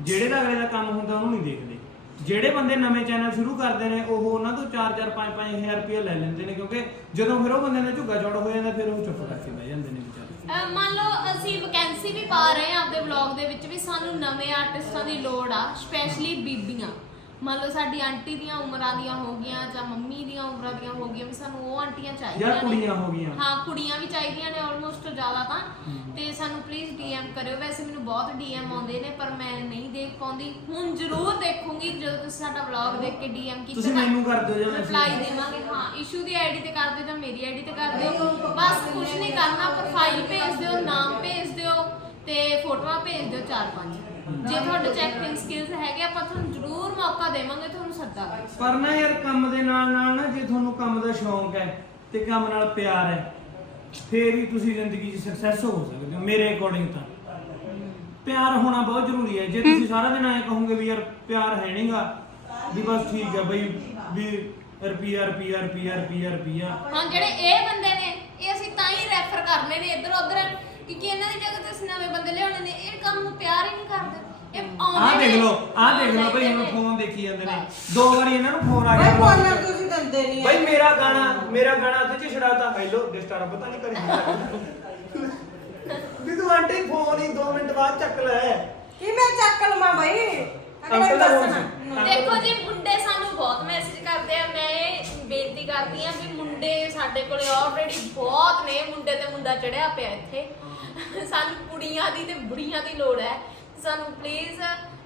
ਜਿਹੜੇ ਦਾ ਅਗਲੇ ਦਾ ਕੰਮ ਹੁੰਦਾ ਉਹਨੂੰ ਨਹੀਂ ਦੇਖਦੇ। ਜਿਹੜੇ ਬੰਦੇ ਨਵੇਂ ਚੈਨਲ ਸ਼ੁਰੂ ਕਰਦੇ ਨੇ, ਉਹ ਉਹਨਾਂ ਤੋਂ 4-4 5-5000 ਰੁਪਏ ਲੈ ਲੈਂਦੇ ਨੇ, ਕਿਉਂਕਿ ਜਦੋਂ ਫਿਰ ਉਹ ਬੰਦੇ ਦਾ ਝੁੱਗਾ ਚੌੜ ਹੋ ਜਾਂਦਾ, ਫਿਰ ਉਹ ਚੁੱਪ ਕਰਕੇ ਬਹਿ ਜਾਂਦੇ ਨੇ ਵਿਚਾਰੇ। ਅਹ ਮੰਨ ਲਓ ਅਸੀਂ ਅਸੀਂ ਵੀ ਪਾ ਰਹੇ ਹਾਂ ਆਪਦੇ ਵਲੌਗ ਦੇ ਵਿੱਚ ਵੀ ਸਾਨੂੰ ਨਵੇਂ ਆਰਟਿਸਟਾਂ ਦੀ ਲੋੜ ਆ ਸਪੈਸ਼ਲੀ ਬੀਬੀਆਂ। ਮੰਨ ਲਓ ਸਾਡੀ ਆਂਟੀ ਦੀਆਂ ਉਮਰਾਂ ਦੀਆਂ ਹੋ ਗਈਆਂ ਜਾਂ ਮੰਮੀ ਦੀਆਂ ਉਮਰਾਂ ਦੀਆਂ ਹੋ ਗਈਆਂ ਵੀ ਸਾਨੂੰ ਉਹ ਆਂਟੀਆਂ ਚਾਹੀਦੀਆਂ ਜਾਂ ਨੇ। ਕੁੜੀਆਂ ਹੋ ਗਈਆਂ। ਹਾਂ ਕੁੜੀਆਂ ਵੀ ਚਾਹੀਦੀਆਂ ਨੇ ਆਲਮੋਸਟ ਜ਼ਿਆਦਾ ਤਾਂ। ਤੇ ਸਾਨੂੰ ਪਲੀਜ਼ ਡੀਐਮ ਕਰਿਓ। ਵੈਸੇ ਮੈਨੂੰ ਬਹੁਤ ਡੀਐਮ ਆਉਂਦੇ ਨੇ ਪਰ ਮੈਂ ਨਹੀਂ ਦੇਖ ਪਾਉਂਦੀ। ਹੁਣ ਜ਼ਰੂਰ ਦੇਖੂੰਗੀ ਜਦੋਂ ਤੁਸੀਂ ਸਾਡਾ ਵਲੌਗ ਦੇਖ ਕੇ ਡੀਐਮ ਕੀਤਾ ਤੁਸੀਂ ਮੈਨੂੰ ਕਰ ਦਿਓ ਜਾਂ ਰਿਪਲਾਈ ਦੇਵਾਂਗੇ। ਹਾਂ ਇਸ਼ੂ ਦੀ ਆਈਡੀ ਤੇ ਕਰ ਦਿਓ ਜਾਂ ਮੇਰੀ ਆਈਡੀ ਤੇ ਕਰ ਦਿਓ। ਬਸ ਕੁਝ ਨਹੀਂ ਕਰਨਾ ਪ੍ਰੋਫਾਈਲ ਭੇਜ ਦਿਓ ਨਾਮ ਭੇਜ ਦਿਓ ਤੇ ਫੋਟੋਆਂ ਭੇਜ ਦਿਓ ਚਾਰ ਪੰਜ। ਜੇ ਤੁਹਾਡੇ ਚੈਕਿੰਗ ਸਕਿੱਲਸ ਹੈਗੇ ਆਪਾਂ ਤੁਹਾਨੂੰ ਜ਼ਰੂਰ ਮੌਕਾ ਦੇਵਾਂਗੇ ਤੁਹਾਨੂੰ ਸੱਦਾਂਗੇ ਪਰ ਨਾ ਯਾਰ ਕੰਮ ਦੇ ਨਾਲ ਨਾਲ ਨਾ ਜੇ ਤੁਹਾਨੂੰ ਕੰਮ ਦਾ ਸ਼ੌਂਕ ਹੈ ਤੇ ਕੰਮ ਨਾਲ ਪਿਆਰ ਹੈ ਫੇਰ ਹੀ ਤੁਸੀਂ ਜ਼ਿੰਦਗੀ 'ਚ ਸਕਸੈਸ ਹੋ ਸਕਦੇ ਹੋ ਮੇਰੇ ਅਕੋਰਡਿੰਗ ਤਾਂ। ਪਿਆਰ ਹੋਣਾ ਬਹੁਤ ਜ਼ਰੂਰੀ ਹੈ। ਜੇ ਤੁਸੀਂ ਸਾਰਾ ਦਿਨ ਐਂ ਕਹੋਗੇ ਵੀ ਯਾਰ ਪਿਆਰ ਹੈ ਨਹੀਂਗਾ ਵੀ ਬਸ ਠੀਕ ਹੈ ਬਈ ਵੀ ਰੁਪਿਆ ਰੁਪਿਆ ਰੁਪਿਆ ਰੁਪਿਆ ਰੁਪਿਆ ਹਾਂ ਜਿਹੜੇ ਇਹ ਬੰਦੇ ਨੇ ਇਹ ਅਸੀਂ ਤਾਂ ਹੀ ਰੈਫਰ ਕਰਨੇ ਨੇ ਇੱਧਰ ਉੱਧਰ ਕਿਉਂਕਿ ਇਹਨਾਂ ਦੀ ਜਗ੍ਹਾ ਤੇ ਅਸੀਂ ਨਵੇਂ ਬੰਦੇ ਲਿਆਉਣੇ ਨੇ ਇਹ ਕੰਮ ਨੂੰ ਪਿਆਰ ਹੀ ਨਹੀਂ ਕਰਦੇ। ਇਹ ਆਉਂਦੇ ਆਹ ਦੇਖ ਨੇ, ਲਓ ਆਹ ਦੇਖ ਲਓ ਆਉਂਦੇ ਬਈ ਹੁਣ ਨੇ। ਫੋਨ ਦੇਖੀ ਜਾਂਦੇ ਨੇ। ਦੋ ਵਾਰੀ ਇਹਨਾਂ ਨੂੰ ਫੋਨ ਆ ਬਈ ਗਿਆ ਬੋਲਣ ਤੁਸੀਂ ਦਿੰਦੇ ਨਹੀਂ ਬਈ ਮੇਰਾ ਗਾਣਾ ਮੇਰਾ ਗਾਣਾ ਚ ਛੜਾਤਾ ਹੈਲੋ ਡਿਸਟਰਬ ਪਤਾ ਨਹੀਂ ਕਰੀ ਵੀ ਤੂੰ ਆਂਟੀ ਫੋਨ ਹੀ 2 ਮਿੰਟ ਬਾਅਦ ਚੱਕ ਲੈ। ਕਿ ਮੈਂ ਚੱਕ ਲਵਾਂ ਬਈ ਅੰਕਲ ਦਾ ਦੱਸਣਾ ਫੋਨ ਸੀ। ਦੇਖੋ ਜੀ ਮੁੰਡੇ ਸਾਨੂੰ ਬਹੁਤ ਮੈਸੇਜ ਕਰਦੇ ਆ। ਮੈਂ ਇਹ ਬੇਨਤੀ ਕਰਦੀ ਆ ਵੀ ਮੁੰਡੇ ਸਾਡੇ ਕੋਲੇ ਆਲਰੇਡੀ ਬਹੁਤ ਨੇ। ਮੁੰਡੇ ਤੇ ਮੁੰਡਾ ਚੜਿਆ ਪਿਆ ਇੱਥੇ। ਸਾਨੂੰ ਕੁੜੀਆਂ ਦੀ ਤੇ ਬੁੜੀਆਂ ਦੀ ਲੋੜ ਹੈ। ਸਾਨੂੰ ਪਲੀਜ਼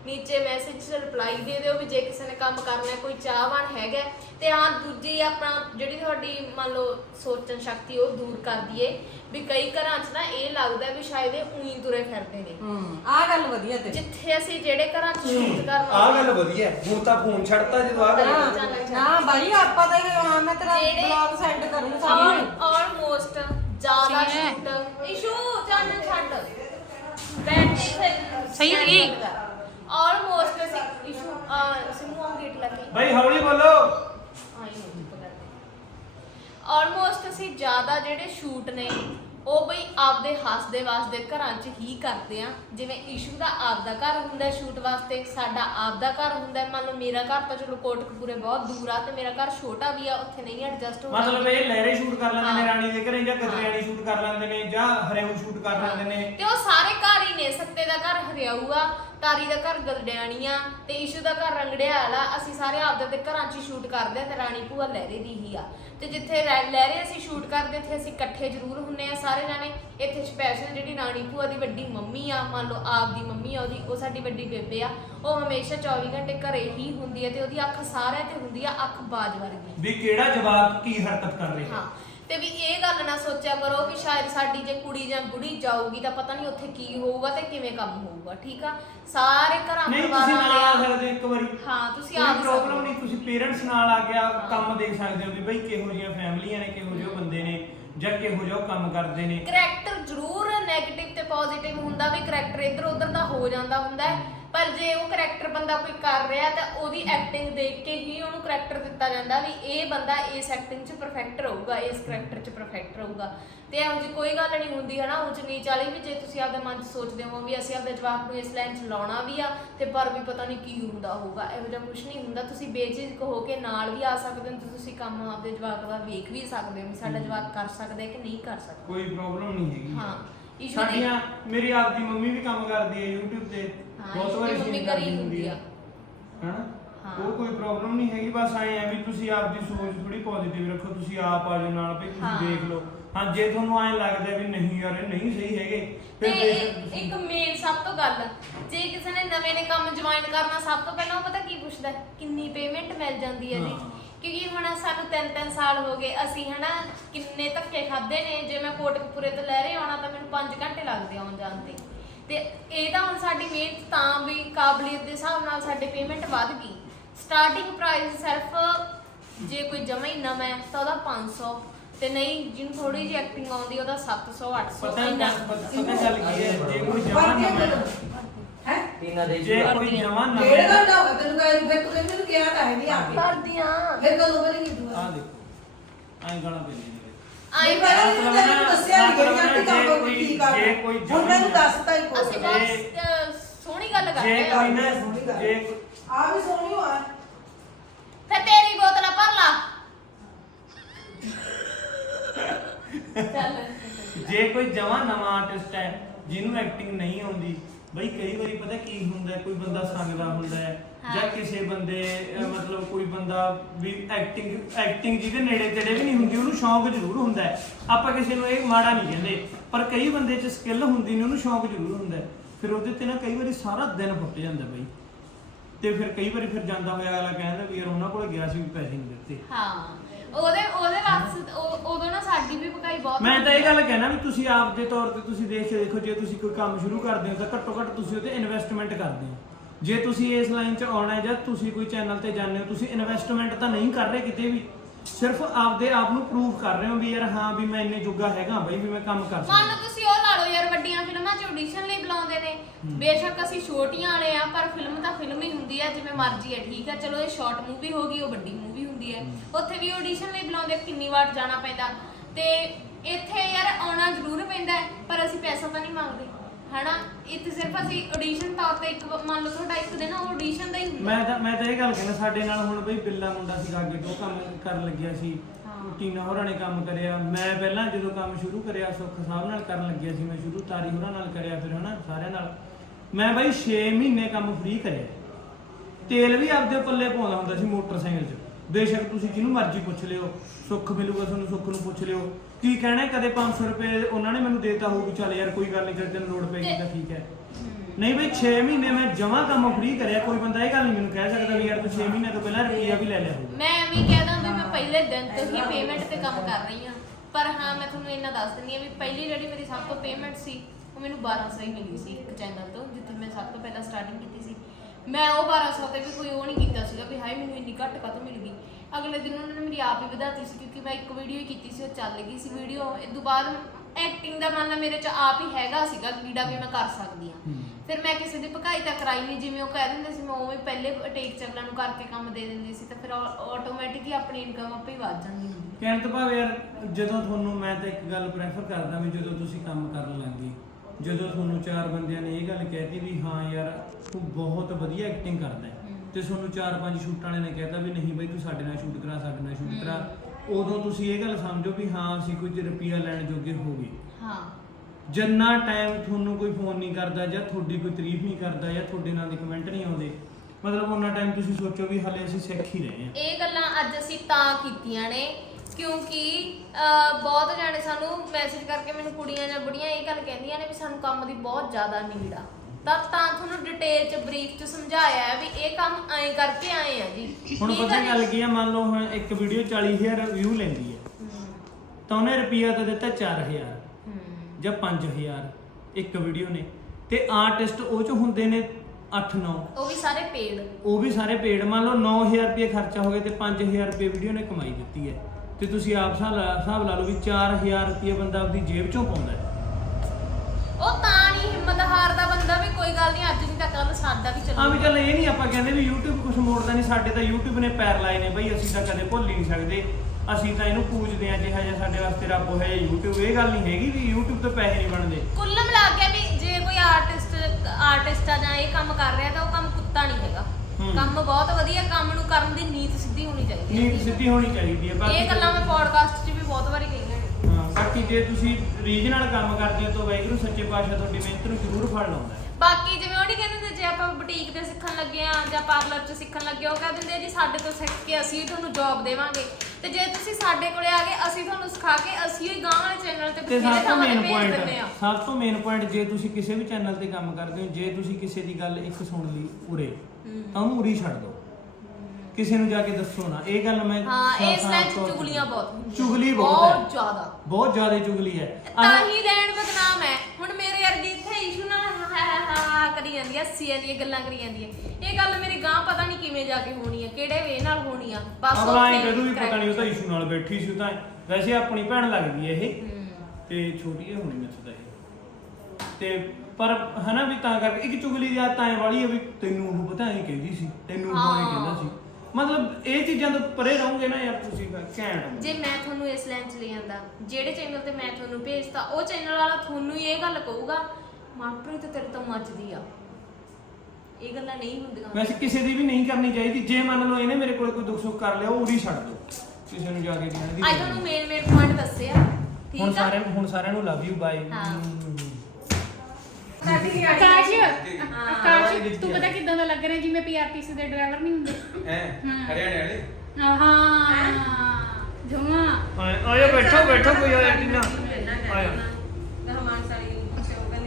ਨੀਚੇ ਮੈਸੇਜ ਰਿਪਲਾਈ ਦੇ ਦਿਓ ਵੀ ਜੇ ਕਿਸੇ ਨੇ ਕੰਮ ਕਰਨਾ ਹੈ, ਕੋਈ ਚਾਹਵਾਨ ਹੈਗਾ। ਤੇ ਹਾਂ ਦੂਜੀ ਆਪਣਾ ਜਿਹੜੀ ਤੁਹਾਡੀ ਮੰਨ ਲਓ ਸੋਚਣ ਸ਼ਕਤੀ ਉਹ ਦੂਰ ਕਰਦੀ ਏ ਵੀ ਕਈ ਘਰਾਂ 'ਚ ਨਾ ਇਹ ਲੱਗਦਾ ਵੀ ਸ਼ਾਇਦ ਇਹ ਉਹੀ ਤੁਰੇ ਫਿਰਦੇ ਨੇ। ਹੂੰ ਆ ਗੱਲ ਵਧੀਆ ਤੇ। ਜਿੱਥੇ ਅਸੀਂ ਜਿਹੜੇ ਘਰਾਂ 'ਚ ਸ਼ੂਟ ਕਰਨ ਆਹ ਗੱਲ ਵਧੀਆ ਹੈ। ਹੁਣ ਤਾਂ ਫੋਨ ਛੱਡਤਾ ਜਦੋਂ ਆਹ ਗੱਲ ਨਾ ਨਾ ਬਾਈ ਆਪਾਂ ਤਾਂ ਇਹ- ਹਾਂ, ਮੈਂ ਤੇਰਾ ਜਿਹੜੇ- ਬਲੌਗ ਸੈਂਡ ਕਰੂੰ ਸਾਹਮਣੇ। ਆਲਮੋਸਟ ਜ਼ਿਆਦਾ ਹੈ। ਸ਼ੂਟ ਇਸ਼ੂ ਚਾਨਣ ਛੱਡ। ਬੈਠ ਫਿਰ। ਸਹੀ ਸੀਗੀ। ਆਲਮੋਸਟ ਅਸੀਂ ਇਸ਼ੂ ਸਿਮੂ ਆਮ ਗੇਟ ਲੱਗੇ ਬਈ ਹੌਲੀ ਬੋਲੋ। ਆਲਮੋਸਟ ਅਸੀਂ ਜ਼ਿਆਦਾ ਜਿਹੜੇ ਸ਼ੂਟ ਨੇ ਉਹ ਬਈ ਆਪਦੇ ਹੱਸਦੇ ਵਾਸਦੇ ਘਰਾਂ 'ਚ ਹੀ ਕਰਦੇ ਆ ਜਿਵੇਂ ਇਸ਼ੂ ਦਾ ਆਪਦਾ ਘਰ ਹੁੰਦਾ ਸ਼ੂਟ ਵਾਸਤੇ ਸਾਡਾ ਆਪਦਾ ਘਰ ਹੁੰਦਾ ਮੰਨ ਲਓ ਮੇਰਾ ਘਰ ਤਾਂ ਚਲੋ ਕੋਟਕਪੂਰੇ ਬਹੁਤ ਦੂਰ ਆ ਤੇ ਮੇਰਾ ਘਰ ਛੋਟਾ ਵੀ ਆ ਉੱਥੇ ਨਹੀਂ ਐਡਜਸਟ ਹੋ ਮਤਲਬ ਇਹ ਲਹਿਰੇ ਸ਼ੂਟ ਕਰ ਲੈਂਦੇ ਨੇ। ਰਾਣੀ ਦੇ ਘਰੇ ਜਾਂ ਕਦਰਿਆਣੀ ਸ਼ੂਟ ਕਰ ਲੈਂਦੇ ਨੇ ਜਾਂ ਹਰੇਹੂ ਸ਼ੂਟ ਕਰ ਲੈਂਦੇ ਨੇ। ਤੇ ਉਹ ਸਾਰੇ ਘਰ ਹੀ ਨੇ ਸੱਤੇ ਦਾ ਘਰ ਹਰਿਆਊ ਆ। ਤਾਰੀ ਦਾ ਘਰ ਗਲਡਿਆਣੀ ਆ ਤੇ ਇਸ਼ੂ ਦਾ ਘਰ ਰੰਗੜਿਆ ਵਾਲਾ ਅਸੀਂ ਸਾਰੇ ਆਪਦੇ ਤੇ ਘਰਾਂ 'ਚ ਹੀ ਸ਼ੂਟ ਕਰਦੇ ਆ ਤੇ ਰਾਣੀ ਭੂਆ ਲਹਿਰੇ ਦੀ ਹੀ ਆ। ਤੇ ਜਿੱਥੇ ਲਹਿਰੇ ਅਸੀਂ ਸ਼ੂਟ ਕਰਦੇ ਇੱਥੇ ਅਸੀਂ ਇਕੱਠੇ ਜ਼ਰੂਰ ਹੁੰਨੇ ਆ ਸਾਰੇ ਜਾਣੇ। ਇੱਥੇ ਸਪੈਸ਼ਲ ਜਿਹੜੀ ਰਾਣੀ ਭੂਆ ਦੀ ਵੱਡੀ ਮੰਮੀ ਆ ਮੰਨ ਲਓ ਆਪ ਦੀ ਮੰਮੀ ਆ ਉਹਦੀ ਉਹ ਸਾਡੀ ਵੱਡੀ ਬੇਬੇ ਆ ਉਹ ਹਮੇਸ਼ਾ 24 ਘੰਟੇ ਘਰੇ ਹੀ ਹੁੰਦੀ ਹੈ ਤੇ ਉਹਦੀ ਅੱਖ ਸਾਰਿਆਂ ਤੇ ਹੁੰਦੀ ਆ ਅੱਖ ਬਾਜ ਵਰਗੀ। ਵੀ ਕਿਹੜਾ ਜਵਾਬ ਕੀ ਹਰਕਤ ਕਰ ਰਿਹਾ? ਹਾਂ। ਤੇ ਵੀ ਇਹ ਗੱਲ ਨਾ ਸੋਚਿਆ ਕਰੋ ਵੀ ਸ਼ਾਇਦ ਸਾਡੀ ਜੇ ਕੁੜੀ ਜਾਂ ਬੁੜੀ ਜਾਊਗੀ ਤਾਂ ਪਤਾ ਨਹੀਂ ਉੱਥੇ ਕੀ ਹੋਊਗਾ ਤੇ ਕਿਵੇਂ ਕੰਮ ਹੋਊਗਾ ਠੀਕ ਆ? ਸਾਰੇ ਘਰਾਂ ਨਹੀਂ ਤੁਸੀਂ ਨਾਲ ਆ ਸਕਦੇ ਹੋ ਇੱਕ ਵਾਰੀ। ਹਾਂ ਤੁਸੀਂ ਆ ਵੀ ਪ੍ਰੋਬਲਮ ਨਹੀਂ ਤੁਸੀਂ ਪੇਰੈਂਟਸ ਨਾਲ ਆ ਗਿਆ ਕੰਮ ਦੇਖ ਸਕਦੇ ਹੋ ਵੀ ਬਈ ਕਿਹੋ ਜਿਹੀਆਂ ਫੈਮਲੀਆਂ ਨੇ ਕਿਹੋ ਜਿਹੇ ਬੰਦੇ ਨੇ ਜਾਂ ਕਿਹੋ ਜਿਹਾ ਉਹ ਕੰਮ ਕਰਦੇ ਨੇ। ਕਰੈਕਟਰ ਜ਼ਰੂਰ 네ਗੇਟਿਵ ਤੇ ਪੋਜ਼ਿਟਿਵ ਹੁੰਦਾ ਵੀ ਕਰੈਕਟਰ ਇੱਧਰ ਉੱਧਰ ਦਾ ਹੋ ਜਾਂਦਾ ਹੁੰਦਾ ਹੈ। ਪਰ ਜੇ ਉਹ ਕਰੈਕਟਰ ਬੰਦਾ ਕੋਈ ਕਰ ਰਿਹਾ ਤਾਂ ਉਹਦੀ ਐਕਟਿੰਗ ਦੇਖ ਕੇ ਹੀ ਉਹਨੂੰ ਕਰੈਕਟਰ ਦਿੱਤਾ ਜਾਂਦਾ ਵੀ ਇਹ ਬੰਦਾ ਇਸ ਐਕਟਿੰਗ 'ਚ ਪਰਫੈਕਟ ਰਹੂਗਾ ਇਸ ਕਰੈਕਟਰ 'ਚ ਪਰਫੈਕਟ ਰਹੂਗਾ। ਤੇ ਇਹੋ ਜਿਹੀ ਕੋਈ ਗੱਲ ਨਹੀਂ ਹੁੰਦੀ ਹਨਾ? ਉੱਚ ਨੀਚ ਵਾਲੀ ਵੀ ਜੇ ਤੁਸੀਂ ਆਪਦੇ ਮਨ 'ਚ ਸੋਚਦੇ ਹੋ ਵੀ ਅਸੀਂ ਆਪਦੇ ਜਵਾਬ ਨੂੰ ਇਸ ਲਾਈਨ 'ਚ ਲਾਉਣਾ ਵੀ ਆ ਤੇ ਪਰ ਵੀ ਪਤਾ ਨਹੀਂ ਕੀ ਹੁੰਦਾ ਹੋਊਗਾ। ਇਹੋ ਜਿਹਾ ਕੁਝ ਨਹੀਂ ਹੁੰਦਾ। ਤੁਸੀਂ ਬੇਝਿਜਕ ਹੋ ਕੇ ਨਾਲ ਵੀ ਆ ਸਕਦੇ ਹੋ ਤੇ ਤੁਸੀਂ ਕੰਮ ਆਪਦੇ ਜਵਾਬ ਦਾ ਵੇਖ ਵੀ ਸਕਦੇ ਹੋ ਵੀ ਸਾਡਾ ਜਵਾਬ ਕਰ ਸਕਦਾ ਹੈ ਕਿ ਨਹੀਂ ਕਰ ਸਕਦਾ। ਕੋਈ ਪ੍ਰੋਬਲਮ ਨਹੀਂ ਹੈਗੀ। ਹਾਂ ਸਾਡੀਆਂ ਮੇਰੀ ਆਪ ਦੀ ਮੰਮੀ ਵੀ ਕੰਮ ਕਰਦੀ ਹੈ YouTube ਤੇ। ਹਾਂ, ਬਹੁਤ ਮੰਮੀ ਕਰਦੀ ਹੁੰਦੀ ਹੁੰਦੀ ਆ। ਹਨਾ। ਉਹ ਕੋਈ ਪ੍ਰੋਬਲਮ ਨਹੀਂ ਹੈਗੀ ਬਸ ਐਂ ਆ ਵੀ ਤੁਸੀਂ ਆਪ ਦੀ ਸੋਚ ਥੋੜੀ ਪੋਜ਼ਿਟਿਵ ਰੱਖੋ ਤੁਸੀਂ ਆਪ ਆ ਜਾਓ ਨਾਲ ਵੀ ਹਾਂ। ਤੁਸੀਂ ਦੇਖ ਲਓ ਹਾਂ ਜੇ ਤੁਹਾਨੂੰ ਐਂ ਲੱਗਦਾ ਵੀ ਨਹੀਂ ਯਾਰ ਇਹ ਨਹੀਂ ਸਹੀ ਹੈਗੇ ਤੇ ਫਿਰ ਦੇਖ ਇੱਕ- ਇੱਕ ਮੇਨ ਸਭ ਤੋਂ ਗੱਲ ਜੇ ਕਿਸੇ ਨੇ ਨਵੇਂ ਨੇ ਕੰਮ ਜੁਆਇਨ ਕਰਨਾ ਸਭ ਤੋਂ ਪਹਿਲਾਂ ਉਹ ਪਤਾ ਕੀ ਪੁੱਛਦਾ ਹੈ? ਕਿੰਨੀ ਪੇਮੈਂਟ ਮਿਲ ਜਾਂਦੀ ਹੈ ਜੀ ਹਾਂ। ਕਿਉਂਕਿ ਹੁਣ ਸਾਨੂੰ ਤਿੰਨ ਤਿੰਨ ਸਾਲ ਹੋ ਗਏ ਅਸੀਂ ਹਨਾ ਕਿੰਨੇ ਧੱਕੇ ਖਾਦੇ ਨੇ ਜੇ ਮੈਂ ਕੋਟਕਪੂਰੇ ਤੋਂ ਲਹਿਰੇ ਆਉਣਾ ਤਾਂ ਮੈਨੂੰ 5 ਘੰਟੇ ਲੱਗਦੇ ਆਉਣ ਜਾਣ ਤੇ ਤੇ ਇਹ ਤਾਂ ਹੁਣ ਸਾਡੀ ਮਿਹਨਤ ਤਾਂ ਵੀ ਕਾਬਲੀਅਤ ਦੇ ਹਿਸਾਬ ਨਾਲ ਸਾਡੀ ਪੇਮੈਂਟ ਵੱਧ ਗਈ। ਸਟਾਰਟਿੰਗ ਪ੍ਰਾਈਸ ਸਿਰਫ ਜੇ ਕੋਈ ਜਮਾ ਹੀ ਨਵਾਂ ਹੈ ਤਾਂ ਉਹਦਾ 500 ਤੇ ਨਹੀਂ ਜਿਹਨੂੰ ਥੋੜੀ ਜਿਹੀ ਐਕਟਿੰਗ ਆਉਂਦੀ ਉਹਦਾ 700 800 ਪਤਾ ਇੰਨਾ। ਪਤਾ ਗੱਲ ਕੀ ਹੈ ਜੇ ਕੋਈ ਜਵਾਨ ਨਵਾਂ ਹੈ ਇਹਨਾਂ ਦੇ ਜੇ ਕੋਈ ਡੇਢ ਨਵਾਂ ਘੰਟਾ ਹੋ। ਗਿਆ ਤੈਨੂੰ ਕਹਿ ਫਿਰ ਤੂੰ ਕਹਿੰਦੀ ਮੈਨੂੰ ਕਿਹਾ ਤਾਂ ਹੈ ਨਹੀਂ ਆ ਕੇ। ਕਰਦੀਆਂ। ਫਿਰ ਕਦੋਂ ਬਣੀ ਤੂੰ ਆ ਦੇਖੋ ਐਂ ਗਾਣਾ ਪੈਂਦੀ ਆਈ ਨਹੀਂ ਤੈਨੂੰ ਦੱਸਿਆ ਨਹੀਂ ਕਿ ਆਂਟੀ ਕੰਮ ਜੇ ਕੋਈ ਕੀ ਕਰਦਾ ਜੇ ਕੋਈ ਹੁਣ ਮੈਨੂੰ ਦੱਸਤਾ ਹੀ ਅਸੀਂ ਕੋਈ ਬਹੁਤ ਅਹ, ਸੋਹਣੀ ਗੱਲ ਜੇ ਕਰਦੇ ਆ। ਕੋਈ ਨਾ ਸੋਹਣੀ ਗੱਲ। ਜੇ ਕੋਈ- ਆ ਵੀ ਸੋਹਣੀ ਹੋਆ। ਫੇ ਤੇਰੀ ਬੋਤਲ ਭਰ ਲਾ। ਚੱਲ ਜੇ ਕੋਈ ਜਵਾਂ ਨਵਾਂ ਆਰਟਿਸਟ ਹੈ ਜਿਹਨੂੰ ਐਕਟਿੰਗ ਨਹੀਂ ਆਉਂਦੀ ਬਈ ਕਈ ਵਾਰੀ ਪਤਾ ਕੀ ਹੁੰਦਾ ਹੈ, ਕੋਈ ਬੰਦਾ ਸੰਗਦਾ ਹੁੰਦਾ ਹੈ ਜਾਂ। ਕਿਸੇ ਬੰਦੇ ਅਹ, ਮਤਲਬ ਕੋਈ ਬੰਦਾ ਵੀ ਐਕਟਿੰਗ ਐਕਟਿੰਗ ਜਿਹਦੇ ਨੇੜੇ ਤੇੜੇ ਵੀ ਨਹੀਂ ਹੁੰਦੀ ਉਹਨੂੰ ਸ਼ੌਂਕ ਜ਼ਰੂਰ ਹੁੰਦਾ ਹੈ। ਆਪਾਂ ਕਿਸੇ ਨੂੰ ਇਹ ਮਾੜਾ ਨਹੀਂ ਕਹਿੰਦੇ ਪਰ ਕਈ ਬੰਦੇ 'ਚ ਸਕਿੱਲ ਹੁੰਦੀ ਨਹੀਂ ਉਹਨੂੰ ਸ਼ੌਂਕ ਜ਼ਰੂਰ ਹੁੰਦਾ ਹੈ। ਫਿਰ ਉਹਦੇ ਤੇ ਨਾ ਕਈ ਵਾਰੀ ਸਾਰਾ ਦਿਨ ਫੁੱਟ ਜਾਂਦਾ ਬਈ। ਤੇ ਫਿਰ ਕਈ ਵਾਰੀ ਫਿਰ ਜਾਂਦਾ ਹੋਇਆ ਅਗਲਾ ਕਹਿੰਦਾ ਵੀ ਯਾਰ ਉਹਨਾਂ ਕੋਲ ਗਿਆ ਸੀ ਵੀ ਪੈਸੇ ਨਹੀਂ ਦਿੱਤੇ। ਹਾਂ ਉਹਦੇ ਉਹਦੇ ਵਾਸਤੇ ਉਹ- ਉਦੋਂ ਨਾ ਸਾਡੀ ਵੀ ਪਕਾਈ ਬਹੁਤ ਮੈਂ ਤਾਂ ਇਹ ਗੱਲ ਕਹਿਣਾ ਵੀ ਤੁਸੀਂ ਆਪ ਦੇ ਤੌਰ ਤੇ ਤੁਸੀਂ ਦੇਖ ਕੇ ਦੇਖੋ ਜੇ ਤੁਸੀਂ ਕੋਈ ਕੰਮ ਸ਼ੁਰੂ ਕਰਦੇ ਹੋ ਤਾਂ ਘੱਟੋ ਘੱਟ ਤੁਸੀਂ ਉਹਤੇ ਇਨਵੈਸਟਮੈਂਟ ਕਰਦੇ ਹੋ। ਜੇ ਤੁਸੀਂ ਇਸ ਲਾਈਨ 'ਚ ਆਉਣਾ ਹੈ ਜਾਂ ਤੁਸੀਂ ਕੋਈ ਚੈਨਲ ਤੇ ਜਾਂਦੇ ਹੋ ਤੁਸੀਂ ਇਨਵੈਸਟਮੈਂਟ ਤਾਂ ਨਹੀਂ ਕਰ ਰਹੇ ਕਿਤੇ ਵੀ। ਸਿਰਫ ਆਪਦੇ ਆਪ ਨੂੰ ਪ੍ਰੂਵ ਕਰ ਰਹੇ ਹੋ ਵੀ ਯਾਰ ਹਾਂ ਵੀ ਮੈਂ ਇੰਨੇ ਜੋਗਾ ਹੈਗਾ ਬਈ ਵੀ ਮੈਂ ਕੰਮ ਕਰ ਮੰਨ ਸਕਦਾ ਲਓ ਤੁਸੀਂ ਉਹ ਲਾ ਲਓ ਯਾਰ ਵੱਡੀਆਂ ਫਿਲਮਾਂ 'ਚ ਆਡੀਸ਼ਨ ਲਈ ਬੁਲਾਉਂਦੇ ਨੇ। ਬੇਸ਼ੱਕ ਅਸੀਂ ਛੋਟੀਆਂ ਵਾਲੇ ਆ ਪਰ ਫਿਲਮ ਤਾਂ ਫਿਲਮ ਹੀ ਹੁੰਦੀ ਹੈ ਜਿਵੇਂ ਮਰਜ਼ੀ ਹੈ ਠੀਕ ਹੈ ਚਲੋ ਇਹ ਸ਼ਾਰਟ ਮੂਵੀ ਹੋ ਗਈ ਉਹ ਵੱਡੀ ਮੂਵੀ ਹੁੰਦੀ ਹੈ। ਉੱਥੇ ਵੀ ਆਡੀਸ਼ਨ ਲਈ ਬੁਲਾਉਂਦੇ ਕਿੰਨੀ ਵਾਰ ਜਾਣਾ ਪੈਂਦਾ। ਤੇ ਇੱਥੇ ਯਾਰ ਆਉਣਾ ਜ਼ਰੂਰ ਪੈਂਦਾ ਹੈ, ਪਰ ਅਸੀਂ ਪੈਸਾ ਤਾਂ ਨਹੀਂ ਮੰਗਦੇ। ਹਨਾ? ਇੱਥੇ ਸਿਰਫ ਅਸੀਂ ਆਡੀਸ਼ਨ ਤੌਰ ਤੇ ਇੱਕ ਮੰਨ ਲਓ ਤੁਹਾਡਾ ਇੱਕ ਦਿਨ ਉਹ ਆਡੀਸ਼ਨ ਦਾ ਹੀ ਹੁੰਦਾ। ਮੈਂ ਤਾਂ ਮੈਂ ਤਾਂ ਇਹ ਗੱਲ ਕਹਿੰਦਾ ਸਾਡੇ ਨਾਲ ਹੁਣ ਬਈ ਬਿੱਲਾ ਮੁੰਡਾ ਸੀਗਾ ਅੱਗੇ ਤੋਂ ਕੰਮ ਕਰਨ ਲੱਗਿਆ ਸੀ। ਹਾਂ। ਟੀਨਾ ਹੋਰਾਂ ਨੇ ਕੰਮ ਕਰਿਆ। ਮੈਂ ਪਹਿਲਾਂ ਜਦੋਂ ਕੰਮ ਸ਼ੁਰੂ ਕਰਿਆ ਸੁੱਖ ਸਾਹਿਬ ਨਾਲ ਕਰਨ ਲੱਗਿਆ ਸੀ ਮੈਂ ਸ਼ੁਰੂ ਤਾਰੀ ਹੋਰਾਂ ਨਾਲ ਕਰਿਆ ਫਿਰ ਹਨਾ ਸਾਰਿਆਂ ਨਾਲ। ਮੈਂ ਬਈ 6 ਮਹੀਨੇ ਕੰਮ ਫ੍ਰੀ ਕਰਿਆ। ਤੇਲ ਵੀ ਆਪਦੇ ਪੱਲੇ ਪਾਉਂਦਾ ਹੁੰਦਾ ਸੀ ਮੋਟਰਸਾਈਕਲ 'ਚ। ਬੇਸ਼ੱਕ ਤੁਸੀਂ ਜਿਹਨੂੰ ਮਰਜ਼ੀ ਪੁੱਛ ਲਿਓ ਸੁੱਖ ਮਿਲੂਗਾ ਤੁਹਾਨੂੰ ਸੁੱਖ ਨੂੰ ਪੁੱਛ ਲਿਓ। ਕੀ ਕਹਿਣਾ ਕਦੇ 500 ਰੁਪਏ ਉਹਨਾਂ ਨੇ ਮੈਨੂੰ ਦੇਤਾ ਹੋਊ ਚੱਲ ਯਾਰ ਕੋਈ ਗੱਲ ਨਹੀਂ ਜੇ ਤੈਨੂੰ ਲੋੜ ਪੈਗੀ ਤਾਂ ਠੀਕ ਹੈ। ਨਹੀਂ ਬਈ 6 ਮਹੀਨੇ ਮੈਂ ਜਮਾ ਕੰਮ ਫ੍ਰੀ ਕਰਿਆ ਕੋਈ ਬੰਦਾ ਇਹ ਗੱਲ ਨਹੀਂ ਮੈਨੂੰ ਕਹਿ ਸਕਦਾ ਵੀ ਯਾਰ ਤੂੰ 6 ਮਹੀਨੇ ਤੋਂ ਪਹਿਲਾਂ ਰੁਪਈਆ ਵੀ ਲੈ ਲਿਆ ਹੋਊ। ਮੈਂ ਵੀ ਕਹਿ ਦਾਂ ਵੀ ਮੈਂ ਪਹਿਲੇ ਦਿਨ ਤੋਂ ਹੀ ਪੇਮੈਂਟ ਤੇ ਕੰਮ ਕਰ ਰਹੀ ਹਾਂ। ਪਰ ਹਾਂ ਮੈਂ ਤੁਹਾਨੂੰ ਇੰਨਾ ਦੱਸ ਦਿੰਦੀ ਹਾਂ ਵੀ ਪਹਿਲੀ ਜਿਹੜੀ ਮੇਰੀ ਸਭ ਤੋਂ ਪੇਮੈਂਟ ਸੀ ਉਹ ਮੈਨੂੰ 1200 ਹੀ ਮਿਲੀ ਸੀ ਇੱਕ ਚੈਨਲ ਤੋਂ ਜਿੱਥੇ ਮੈਂ ਸਭ ਤੋਂ ਪਹਿਲਾਂ ਸਟਾਰਟਿੰਗ ਕੀਤੀ ਸੀ। ਮੈਂ ਉਹ 1200 ਤੇ ਵੀ ਕੋਈ ਉਹ ਨਹੀਂ ਕੀਤਾ ਸੀਗਾ ਵੀ ਹਾਏ ਮੈਨੂੰ ਇੰਨੀ ਘੱਟ ਕਾਹਤੋਂ ਮਿਲ ਗਈ? ਅਗਲੇ ਦਿਨ ਉਹਨਾਂ ਨੇ ਮੇਰੀ ਆਪ ਹੀ ਵਧਾਤੀ ਸੀ ਕਿਉਂਕਿ ਮੈਂ ਇੱਕ ਵੀਡੀਓ ਹੀ ਕੀਤੀ ਸੀ ਉਹ ਚੱਲ ਗਈ ਸੀ ਵੀਡੀਓ ਇਸ ਤੋਂ ਬਾਅਦ ਐਕਟਿੰਗ ਦਾ ਮੰਨ ਲਾ ਮੇਰੇ ਚ ਆਪ ਹੀ ਹੈਗਾ ਸੀਗਾ ਕੀੜਾ ਵੀ ਮੈਂ ਕਰ ਸਕਦੀ ਹਾਂ। ਫਿਰ ਮੈਂ ਕਿਸੇ ਦੀ ਭਕਾਈ ਤਾਂ ਕਰਾਈ ਨਹੀਂ ਜਿਵੇਂ ਉਹ ਕਹਿ ਦਿੰਦੇ ਸੀ ਮੈਂ ਉਵੇਂ ਪਹਿਲੇ ਟੇਕ ਚੱਲਣ ਨੂੰ ਕਰਕੇ ਕੰਮ ਦੇ ਦਿੰਦੀ ਸੀ ਤਾਂ ਫਿਰ ਆਟੋਮੈਟਿਕ ਹੀ ਆਪਣੀ ਇਨਕਮ ਆਪੇ ਹੀ ਵੱਧ ਜਾਂਦੀ ਹੁੰਦੀ ਕਹਿਣ ਤੋਂ ਭਾਵ ਯਾਰ ਜਦੋਂ ਤੁਹਾਨੂੰ ਮੈਂ ਤਾਂ ਇੱਕ ਗੱਲ ਪ੍ਰੈਫਰ ਕਰਦਾ ਵੀ ਜਦੋਂ ਤੁਸੀਂ ਕੰਮ ਕਰਨ ਲੱਗੇ ਜਦੋਂ ਤੁਹਾਨੂੰ ਚਾਰ ਬੰਦਿਆਂ ਨੇ ਇਹ ਗੱਲ ਕਹਿਤੀ ਵੀ ਹਾਂ ਯਾਰ ਤੂੰ ਬਹੁਤ ਵਧੀਆ ਐਕਟਿੰਗ ਕਰਦਾ ਹੈ। ਤੇ ਤੁਹਾਨੂੰ ਚਾਰ ਪੰਜ ਸ਼ੂਟ ਵਾਲਿਆਂ ਨੇ ਕਹਿਤਾ ਵੀ ਨਹੀਂ ਬਈ ਤੂੰ ਸਾਡੇ ਨਾਲ ਸ਼ੂਟ ਕਰਾ ਸਾਡੇ ਨਾਲ ਸ਼ੂਟ ਕਰਾ। ਉਦੋਂ ਤੁਸੀਂ ਇਹ ਗੱਲ ਸਮਝੋ ਵੀ ਹਾਂ ਅਸੀਂ ਕੁਝ ਰੁਪਈਆ ਲੈਣ ਜੋਗੇ ਹੋ ਗਏ। ਹਾਂ। ਜਿੰਨਾ ਟਾਈਮ ਤੁਹਾਨੂੰ ਕੋਈ ਫੋਨ ਨਹੀਂ ਕਰਦਾ ਜਾਂ ਤੁਹਾਡੀ ਕੋਈ ਤਾਰੀਫ ਨਹੀਂ ਕਰਦਾ ਜਾਂ ਤੁਹਾਡੇ ਨਾਲ ਦੇ ਕਮੈਂਟ ਨਹੀਂ ਆਉਂਦੇ ਮਤਲਬ ਉਹਨਾਂ ਟਾਈਮ ਤੁਸੀਂ ਸੋਚੋ ਵੀ ਹਲੇ ਅਸੀਂ ਸਿੱਖ ਹੀ ਰਹੇ ਹਾਂ। ਇਹ ਗੱਲਾਂ ਅੱਜ ਅਸੀਂ ਤਾਂ ਕੀਤੀਆਂ ਨੇ ਕਿਉਂਕਿ ਅਹ, ਬਹੁਤ ਜਾਣੇ ਸਾਨੂੰ ਮੈਸੇਜ ਕਰਕੇ ਮੈਨੂੰ ਕੁੜੀਆਂ ਜਾਂ ਬੁੜੀਆਂ ਇਹ ਗੱਲ ਕਹਿੰਦੀਆਂ ਨੇ ਵੀ ਸਾਨੂੰ ਕੰਮ ਦੀ ਬਹੁਤ ਜ਼ਿਆਦਾ ਨੀਡ ਆ। ਤਾਂ ਤਾਂ ਤੁਹਾਨੂੰ ਡਿਟੇਲ ਚ ਬਰੀਫ ਚ ਸਮਝਾਇਆ ਹੈ ਵੀ ਇਹ ਕੰਮ ਐਂ ਕਰਕੇ ਆਏ ਆ ਜੀ। ਹੁਣ ਪਤਾ? ਗੱਲ ਕੀ ਆ ਮੰਨ ਲਓ ਹੁਣ ਇੱਕ ਵੀਡੀਓ 40000 ਵਿਊ ਲੈਂਦੀ ਹੈ। ਤਾਂ ਉਹਨੇ ਰੁਪਿਆ ਤਾਂ ਦਿੱਤਾ 4000 ਹਮ, ਜਾਂ 5000 ਇੱਕ ਵੀਡੀਓ ਨੇ। ਤੇ ਆਰਟਿਸਟ ਉਹ ਚ ਹੁੰਦੇ ਨੇ 8-9 ਉਹ ਵੀ ਸਾਰੇ ਪੇਡ ਉਹ ਵੀ ਸਾਰੇ ਪੇਡ ਮੰਨ ਲਓ 9000 ਰੁਪਏ ਖਰਚਾ ਹੋ ਗਿਆ ਤੇ 5000 ਰੁਪਏ ਵੀਡੀਓ ਨੇ ਕਮਾਈ ਦਿੱਤੀ ਹੈ। ਤੇ ਤੁਸੀਂ ਆਪ ਹਿਸਾਬ ਲਾ ਹਿਸਾਬ ਲਾ ਲਓ ਵੀ 4000 ਰੁਪਏ ਬੰਦਾ ਆਪਦੀ ਜੇਬ ਚੋਂ ਪਾਉਂਦਾ ਹੈ। ਉਹ ਤਾਂ ਕੋਈ ਗੱਲ ਨਹੀਂ ਅੱਜ ਨਹੀਂ ਤਾਂ ਕੱਲ ਸਾਡਾ ਵੀ ਹਾਂ ਵੀ ਚੱਲੂ ਇਹ ਨਹੀਂ ਆਪਾਂ ਕਹਿੰਦੇ ਵੀ YouTube ਕੁਝ ਮੋੜਦਾ ਨਹੀਂ ਸਾਡੇ ਤਾਂ YouTube ਨੇ ਪੈਰ ਲਾਏ ਨੇ ਬਈ ਅਸੀਂ ਤਾਂ ਕਦੇ ਭੁੱਲ ਹੀ ਨਹੀਂ ਸਕਦੇ। ਅਸੀਂ ਤਾਂ ਇਹਨੂੰ ਪੂਜਦੇ ਆ ਜਿਹਾ ਜਿਹਾ ਸਾਡੇ ਵਾਸਤੇ ਰੱਬ ਹੋਇਆ YouTube ਇਹ ਗੱਲ ਨਹੀਂ ਹੈਗੀ ਵੀ YouTube ਤੋਂ ਪੈਸੇ ਨਹੀਂ ਬਣਦੇ। ਕੁੱਲ ਮਿਲਾ ਕੇ ਵੀ ਜੇ ਕੋਈ ਆਰਟਿਸਟ ਆਰਟਿਸਟ ਆ ਜਾਂ ਇਹ ਕੰਮ ਕਰ ਰਿਹਾ ਤਾਂ ਉਹ ਕੰਮ ਕੁੱਤਾ ਨਹੀਂ ਹੈਗਾ। ਹੂੰ। ਕੰਮ ਬਹੁਤ ਵਧੀਆ ਕੰਮ ਨੂੰ ਕਰਨ ਦੀ ਨੀਤ ਸਿੱਧੀ ਹੋਣੀ ਚਾਹੀਦੀ ਹੈ। ਨੀਂਦ ਸਿੱਧੀ ਹੋਣੀ ਚਾਹੀਦੀ ਹੈ ਇਹ ਗੱਲਾਂ ਮੈਂ ਪੋਡਕਾਸਟ 'ਚ ਵੀ ਬਹੁਤ ਵਾਰੀ ਕਹੀਆਂ ਨੇ। ਹਾਂ ਬਾਕੀ ਜੇ ਤੁਸੀਂ ਰੀਜਨਲ ਕੰਮ ਕਰਦੇ ਹੋ ਤਾਂ ਵਾਹਿਗੁਰੂ ਸੱਚੇ ਪਾਤਸ਼ਾਹ ਤੁਹਾਡੀ ਮਿਹਨਤ ਨੂੰ ਜ਼ਰੂਰ ਫੜ ਲਾਉਂਦਾ ਹੈ ਬਾਕੀ ਜਿਵੇਂ ਉਹ ਨਹੀਂ ਕਹਿੰਦੇ ਹੁੰਦੇ, ਜੇ ਆਪਾਂ ਬੁਟੀਕ ਤੇ ਸਿੱਖਣ ਲੱਗੇ ਆ ਜਾਂ ਪਾਰਲਰ 'ਚ ਸਿੱਖਣ ਲੱਗੇ ਉਹ ਕਹਿ ਦਿੰਦੇ ਆ ਜੀ ਸਾਡੇ ਤੋਂ ਸਿੱਖ ਕੇ ਅਸੀਂ ਤੁਹਾਨੂੰ ਜੌਬ ਦੇਵਾਂਗੇ। ਤੇ ਜੇ ਤੁਸੀਂ ਸਾਡੇ ਕੋਲੇ ਆ ਗਏ ਅਸੀਂ ਤੁਹਾਨੂੰ ਸਿਖਾ ਕੇ ਅਸੀਂ ਹੀ ਗਾਂ ਵਾਲੇ ਚੈਨਲ ਤੇ ਤੇ ਸਭ ਤੋਂ ਮੇਨ ਭੇਜ ਪੁਆਇੰਟ ਦਿੰਦੇ ਆ। ਸਭ ਤੋਂ ਮੇਨ ਪੁਆਇੰਟ ਜੇ ਤੁਸੀਂ ਕਿਸੇ ਵੀ ਚੈਨਲ ਤੇ ਕੰਮ ਕਰਦੇ ਹੋ ਜੇ ਤੁਸੀਂ ਕਿਸੇ ਦੀ ਗੱਲ ਇੱਕ ਸੁਣ ਲਈ ਉਰੇ ਤਾਂ ਉਹਨੂੰ ਉਰੀ ਛੱਡ ਦਿਓ। ਕਿਸੇ ਨੂੰ ਜਾ ਕੇ ਦੱਸੋ ਨਾ ਇਹ ਗੱਲ ਮੈਂ ਹਾਂ ਇਸ ਲਾਈਨ 'ਚ ਤੌਰ ਤੇ- ਚੁਗਲੀਆਂ ਬਹੁਤ ਹੁੰਦੀਆਂ। ਚੁਗਲੀ ਬਹੁਤ ਹੈ। ਬਹੁਤ ਜ਼ਿਆਦਾ। ਬਹੁਤ ਜ਼ਿਆਦਾ ਚੁਗਲੀ ਹੈ। ਤਾਂ ਹੀ ਲੈਣ ਬਦਨਾਮ ਹੈ। ਹੁਣ ਮੇਰੇ ਵਰਗੀ ਇੱਥੇ ਇਸ਼ੂ ਨਾਲ ਹਾ ਹਾ ਹਾ ਕਰੀ ਜਾਂਦੀ ਆ ਸੀ ਦੀਆਂ ਗੱਲਾਂ ਕਰੀ ਜਾਂਦੀ ਹੈ ਇਹ ਗੱਲ ਮੇਰੀ ਗਾਂ ਪਤਾ ਨਹੀਂ ਕਿਵੇਂ ਜਾ ਕੇ ਹੋਣੀ ਹੈ ਕਿਹੜੇ ਵੇ ਨਾਲ ਹੋਣੀ ਆ ਬਸ ਅਗਲਾ ਇਹ ਕਦੋਂ ਵੀ ਪਤਾ ਨਹੀਂ ਉਹ ਤਾਂ ਇਸ਼ੂ ਨਾਲ ਬੈਠੀ ਸੀ ਉਹ ਤਾਂ ਵੈਸੇ ਆਪਣੀ ਭੈਣ ਲੱਗਦੀ ਹੈ ਇਹ। ਤੇ ਛੋਟੀ ਜਿਹੀ ਹੋਣੀ ਮੇਰੇ ਤੋਂ ਇਹ ਤੇ ਪਰ ਹਨਾ ਵੀ ਤਾਂ ਕਰਕੇ ਇੱਕ ਚੁਗਲੀ ਦੀ ਆਦਤ ਐ ਵਾਲੀ ਹੈ ਵੀ ਤੈਨੂੰ ਉਹ ਪਤਾ ਨਹੀਂ ਕਹਿੰਦੀ ਸੀ ਤੈਨੂੰ ਉਹ ਐਂ ਹਾਂ। ਕਹਿੰਦਾ ਸੀ ਮਤਲਬ ਇਹ ਚੀਜ਼ਾਂ ਤੋਂ ਪਰੇ ਰਹੋਗੇ ਨਾ ਯਾਰ ਤੁਸੀਂ ਘੈਂਟ। ਜੇ ਮੈਂ ਤੁਹਾਨੂੰ ਇਸ ਲਾਈਨ 'ਚ ਲੈ ਜਾਂਦਾ ਜਿਹੜੇ ਚੈਨਲ ਤੇ ਮੈਂ ਤੁਹਾਨੂੰ ਭੇਜਤਾ ਉਹ ਚੈਨਲ ਵਾਲਾ ਤੁਹਾਨੂੰ ਹੀ ਇਹ ਗੱਲ ਕਹੂਗਾ ਮਨਪ੍ਰੀਤ ਤੇਰੇ ਤੋਂ ਮੱਚਦੀ ਆ। ਇਹ ਗੱਲਾਂ ਨਹੀਂ ਹੁੰਦੀਆਂ। ਵੈਸੇ ਕਿਸੇ ਦੀ ਵੀ ਨਹੀਂ ਕਰਨੀ ਚਾਹੀਦੀ। ਜੇ ਮੰਨ ਲਓ ਇਹਨੇ ਮੇਰੇ ਕੋਲ ਕੋਈ ਦੁੱਖ ਸੁੱਖ ਕਰ ਲਿਆ ਉਹ ਉਰੀ ਛੱਡ ਦਿਓ। ਕਿਸੇ ਨੂੰ ਜਾ ਕੇ ਕਹਿਣ ਦੀ ਅੱਜ ਲੋੜ ਤੁਹਾਨੂੰ ਨਹੀਂ। ਮੇਨ ਮੇਨ ਪੁਆਇੰਟ ਦੱਸੇ ਆ। ਹੁਣ ਠੀਕ ਆ? ਸਾਰਿਆਂ ਹੁਣ ਸਾਰਿਆਂ ਨੂੰ ਲਵ ਯੂ ਬਾਏ ਹਾਂ। ਆਕਾਸ਼ ਆਕਾਸ਼ ਤੂੰ ਪਤਾ ਕਿਦਾਂ ਦਾ ਲੱਗ ਰਿਹਾ ਜਿਵੇਂ ਪੀਆਰਟੀਸੀ ਦੇ ਡਰਾਈਵਰ ਨਹੀਂ ਹੁੰਦੇ? ਹੈ? ਹਰਿਆਣੇ ਵਾਲੇ? ਹਾਂ। ਜਮਾ। ਆਇਆ ਬੈਠੋ ਬੈਠੋ ਕੋਈ ਆਇਆ ਟੀਨਾ। ਆਇਆ।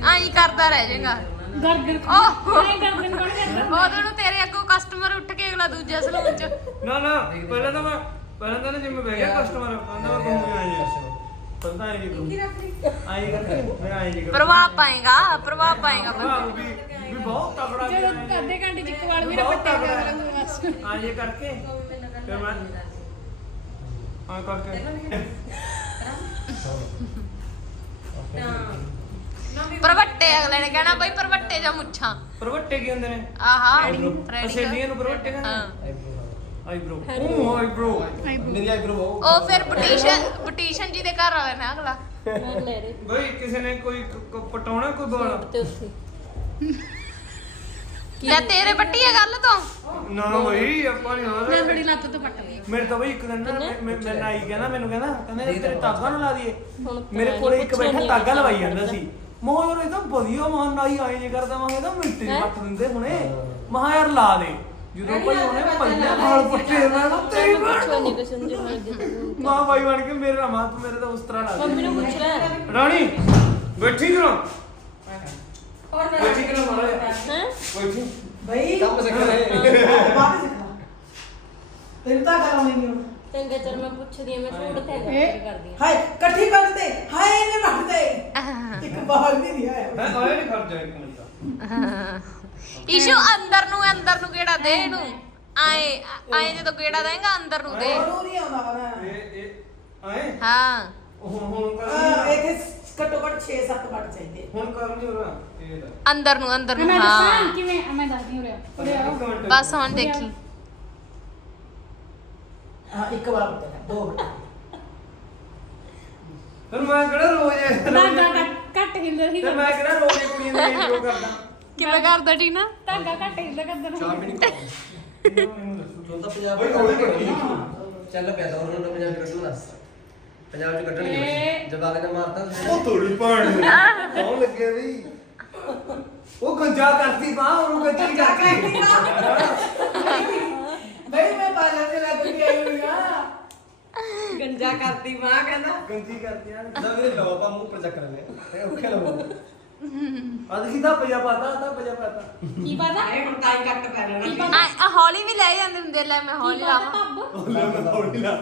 ਆਈ ਕਰਦਾ ਰਹਿ ਜਾਏਗਾ। ਗਰਦਨ ਓਹ। ਨਹੀਂ ਗਰਦਨ। ਕੋਣ ਕਰਦਾ ਉਦੋਂ ਨੂੰ ਤੇਰੇ ਅੱਗੋਂ ਕਸਟਮਰ ਉੱਠ ਕੇ ਅਗਲਾ ਦੂਜੇ ਸਲੂਨ 'ਚ। ਨਾ ਨਾ ਪਹਿਲਾਂ ਤਾਂ ਮੈਂ ਪਹਿਲਾਂ ਤਾਂ ਨਾ ਜਿਵੇਂ ਬਹਿ ਗਿਆ ਕਸਟਮਰ ਕਹਿੰਦਾ ਮੈਂ ਕਹੂੰ ਆਈ ਹੈ ਪਤਾ ਨਹੀਂ ਆਈ ਕਰਕੇ ਮੈਂ ਆਈ ਨਹੀਂ ਪ੍ਰਭਾਵ ਪਾਏਗਾ ਪ੍ਰਭਾਵ ਪਾਏਗਾ ਵਾਹ ਵੀ ਵੀ ਬਹੁਤ ਤਕੜਾ ਜਦੋਂ ਅੱਧੇ ਘੰਟੇ ਚ ਇੱਕ ਵਾਰ ਮੇਰਾ ਪੱਟਿਆ ਕਰ ਲਵਾਂਗਾ ਬਸ। ਆਏ ਕਰਕੇ। ਫਿਰ ਮੈਂ ਆ ਕਰਕੇ। ਪ੍ਰਵੱਟੇ ਅਗਲੇ ਨੇ ਕਹਿਣਾ ਬਈ ਪ੍ਰਵੱਟੇ ਜਾਂ ਮੁੱਛਾਂ। ਪਰਵੱਟੇ ਕੀ ਹੁੰਦੇ ਨੇ? ਆਹਾ ਅਸੇਲੀਆਂ ਨੂੰ ਪਰਵੱਟੇ ਕਹਿੰਦੇ ਹਾਂ। ਆਈਬ੍ਰੋ ਉਹ ਆਈਬ੍ਰੋ ਮੇਰੀ ਆਈਬ੍ਰੋ ਉਹ ਫਿਰ ਬੁਟੀਸ਼ਨ ਬੁਟੀਸ਼ਨ ਜੀ ਦੇ ਘਰ ਵਾਲੇ ਨੇ ਅਗਲਾ। ਬਈ ਕਿਸੇ ਨੇ ਕੋਈ ਪਟਾਉਣਾ ਕੋਈ ਬਾਲ ਲੈ ਤੇਰੇ ਪੱਟੀ ਹੈ ਗੱਲ ਤੋਂ। ਨਾ ਬਈ ਆਪਾਂ ਨਹੀਂ ਮੈਂ ਹੋਰ ਬੜੀ ਲੱਤ ਤੋਂ ਪੱਟ ਗਈ ਮੇਰੇ ਤਾਂ ਬਈ ਇੱਕ ਦਿਨ ਨਾ ਮੈਂ- ਮੈਂ ਮੈਂ ਨਾਈ ਕਹਿੰਦਾ ਮੈਨੂੰ ਕਹਿੰਦਾ ਕਹਿੰਦਾ ਤੇਰੇ ਤਾਗਾ ਨਾ ਲਾ ਦਈਏ। ਮੇਰੇ ਕੋਲੇ ਇੱਕ ਬੈਠਾ ਤਾਗਾ ਲਵਾਈ ਜਾਂਦਾ ਸੀ। ਮੋਹ ਯਾਰ ਇਹ ਤਾਂ ਵਧੀਆ ਮਾਂ ਨਾਈ ਆਏ ਜੇ ਕਰਦਾ ਮਾਂ ਇਹਦਾ ਮਿੰਟ ਚ ਪੱਟ ਦਿੰਦੇ ਹੁਣੇ। ਮਹਾ ਯਾਰ ਲਾ ਦੇ। ਜਦੋਂ ਭਾਈ ਉਹਨੇ ਪਈਆਂ ਨਾਲ ਪੱਟੇ ਮੈਂ ਨਾ ਤੇਰੀ ਭੈਣ ਮਾਂ ਬਾਈ ਬਣ ਕੇ ਮੇਰੇ ਨਾਲ ਮਾਂ ਤੂੰ ਮੇਰੇ ਤਾਂ ਉਸ ਤਰ੍ਹਾਂ ਲਾ ਦੇ ਮੰਮੀ ਨੂੰ ਪੁੱਛ ਲੈ। ਰਾਣੀ ਬੈਠੀ ਕਿਉਂ? ਠੀਕ ਨਾ ਮਾਰੋ ਹੈ? ਕੋਈ ਠੀਕ ਬਈ ਕੰਮ ਸਿੱਖ ਰਹੇ ਬਾਅਦ ਸਿੱਖਣਾ ਤੈਨੂੰ ਤਾਂ ਕਰਾਉਣੀ ਨਹੀਂ ਹੁਣ। ਚੰਗਾ ਚਲ ਮੈਂ ਪੁੱਛਦੀ ਆ ਮੈਂ ਝੂਠ ਤੇ ਗੱਲ ਕਰਦੀ ਆ ਹਾਏ ਇਕੱਠੀ ਕਰ ਦੇ ਹਾਏ ਇਹਨੇ ਵੱਢ ਦੇ ਇੱਕ ਬਾਹਰ ਨਹੀਂ ਦਿਆ ਹੈ ਮੈਂ ਆਇਆ ਨਹੀਂ ਖਰਚਾ ਇੱਕ ਮਿੰਟ ਦਾ। ਈਸ਼ੂ ਅੰਦਰ ਨੂੰ ਅੰਦਰ ਨੂੰ ਕਿਹੜਾ ਦੇ ਇਹਨੂੰ? ਆਏ ਆਏ ਜਦੋਂ ਕਿਹੜਾ ਦੇਂਗਾ ਅੰਦਰ ਨੂੰ ਦੇ। ਉਹਨੂੰ ਨਹੀਂ ਆਉਂਦਾ ਵਾ ਇਹ ਇਹ ਆਏ? ਹਾਂ। ਹੁਣ ਹੁਣ ਕਰ ਆ। ਇੱਥੇ ਘੱਟੋ ਘੱਟ 6-7 ਵੱਟ ਚਾਹੀਦੇ। ਹੁਣ ਕਰ ਨਹੀਂ ਹੋ ਰਿਹਾ ਇਹ ਦਾ। ਅੰਦਰ ਨੂੰ ਅੰਦਰ ਨੂੰ ਮੈਂ ਦੱਸਾਂ ਹਾਂ। ਕਿਵੇਂ? ਮੈਂ ਦੱਸਦੀ ਉਰੇ। ਉਰੇ ਆਓ। ਇੱਕ ਮਿੰਟ। ਬਸ ਹੁਣ ਦੇਖੀ। ਹਾਂ ਇੱਕ ਵਾਰ ਬਤਾ ਦੋ ਵੱਟ ਫਿਰ ਮੈਂ ਕਿਹੜਾ ਰੋਜ਼ ਇਹ ਧਾਗਾ ਘੱਟ- ਘੱਟ ਹਿੱਲਦਾ ਸੀ ਫਿਰ ਮੈਂ ਕਿਹੜਾ ਰੋਜ਼ ਇਹ ਕੁੜੀਆਂ ਦੀ ਇੰਟਰੋ ਕਰਦਾ? ਕਿਵੇਂ ਕਰਦਾ ਟੀਨਾ? ਧਾਗਾ ਘੱਟ ਹਿੱਲਦਾ ਕਰਦਾ ਚਾਹ ਵੀ ਨਹੀਂ ਮੈਨੂੰ ਤਾਂ ਪੰਜਾਬ ਬਈ ਹੌਲੀ ਕੱਢੀ ਚੱਲ ਪਿਆ ਤਾਂ ਉਹਨਾਂ ਨੂੰ ਪੰਜਾਬ ਚ ਕੱਢਣਾ ਦੱਸ ਪੰਜਾਬ ਚ ਕੱਢਣਗੇ ਜਦ ਆਲੇ ਨੇ ਮਾਰਤਾ ਉਹ ਥੋੜੀ ਪਾਣ ਕੌਣ ਲੱਗੇ ਬਈ ਉਹ ਗੰਜਾ ਕਰਦੀ ਬਾਹ ਉਹਨੂੰ ਗੰਜੀ ਕਰਦੀ। ਬਈ ਮੈਂ ਬਾਲਰ ਤੇ ਲੱਗ ਕੇ ਆਈ ਹੋਈ ਆ। ਗੰਜਾ ਕਰਦੀ ਮਾਂ ਕਹਿੰਦਾ। ਗੰਜੀ ਕਰਦੀ ਆ। ਵੀ ਲਵਾ ਪਾ ਮੂੰਹ ਪਰ ਚੱਕ ਲੈ ਤੇ ਔਖੇ ਲਵਾ ਅੱਜ ਕਿਦਾ ਪਜਾ ਪਾਤਾ ਤਾਂ ਪਜਾ ਪਾਤਾ। ਕੀ ਪਤਾ? ਹਾਏ ਹੁਣ ਤਾਂ ਹੀ ਕੱਟ ਪੈ ਕੀ ਲੈਣਾ ਪਤਾ? ਆ ਹੌਲੀ ਵੀ ਲੈ ਜਾਂਦੇ ਹੁੰਦੇ ਲੈ ਮੈਂ ਕੀ ਹੌਲੀ ਪਤਾ ਲਾਵਾਂ। ਪੱਬ ਹੌਲੀ ਲਾ।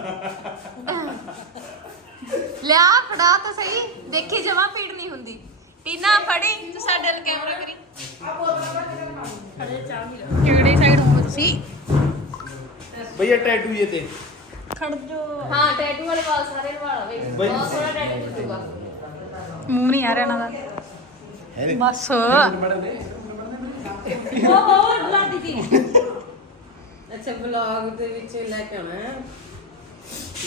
ਲਿਆ ਫੜਾ ਤਾਂ ਸਹੀ। ਦੇਖੀ ਜਮਾ ਪੀੜ ਨਹੀਂ ਹੁੰਦੀ। ਟੀਨਾ ਫੜੀ ਤੂੰ ਸਾਡੇ ਵੱਲ ਕੈਮਰਾ ਕਰੀ। ਕਿਹੜੀ ਸਾਈਡ ਹੋ ਤੁਸੀਂ? ਭਈਆ ਟੈਟੂ ਜੇ ਤੇ। ਖੜ ਜੋ। ਹਾਂ ਟੈਟੂ ਵਾਲੇ ਵਾਲ ਸਾਰੇ ਵਾਲ ਵੇ। ਬਈ- ਬਹੁਤ ਸੋਹਣਾ ਟੈਟੂ ਦਿੱਤੂਗਾ ਮੂੰਹ ਨਹੀਂ ਆ ਰਿਹਾ ਇਹਨਾਂ ਦਾ। ਬਸ। ਉਹ ਬਹੁਤ ਲਾਦੀ ਸੀ। ਅੱਛਾ ਵਲੌਗ ਦੇ ਵਿੱਚ ਲੈ ਕੇ ਆਉਣਾ ਹੈ।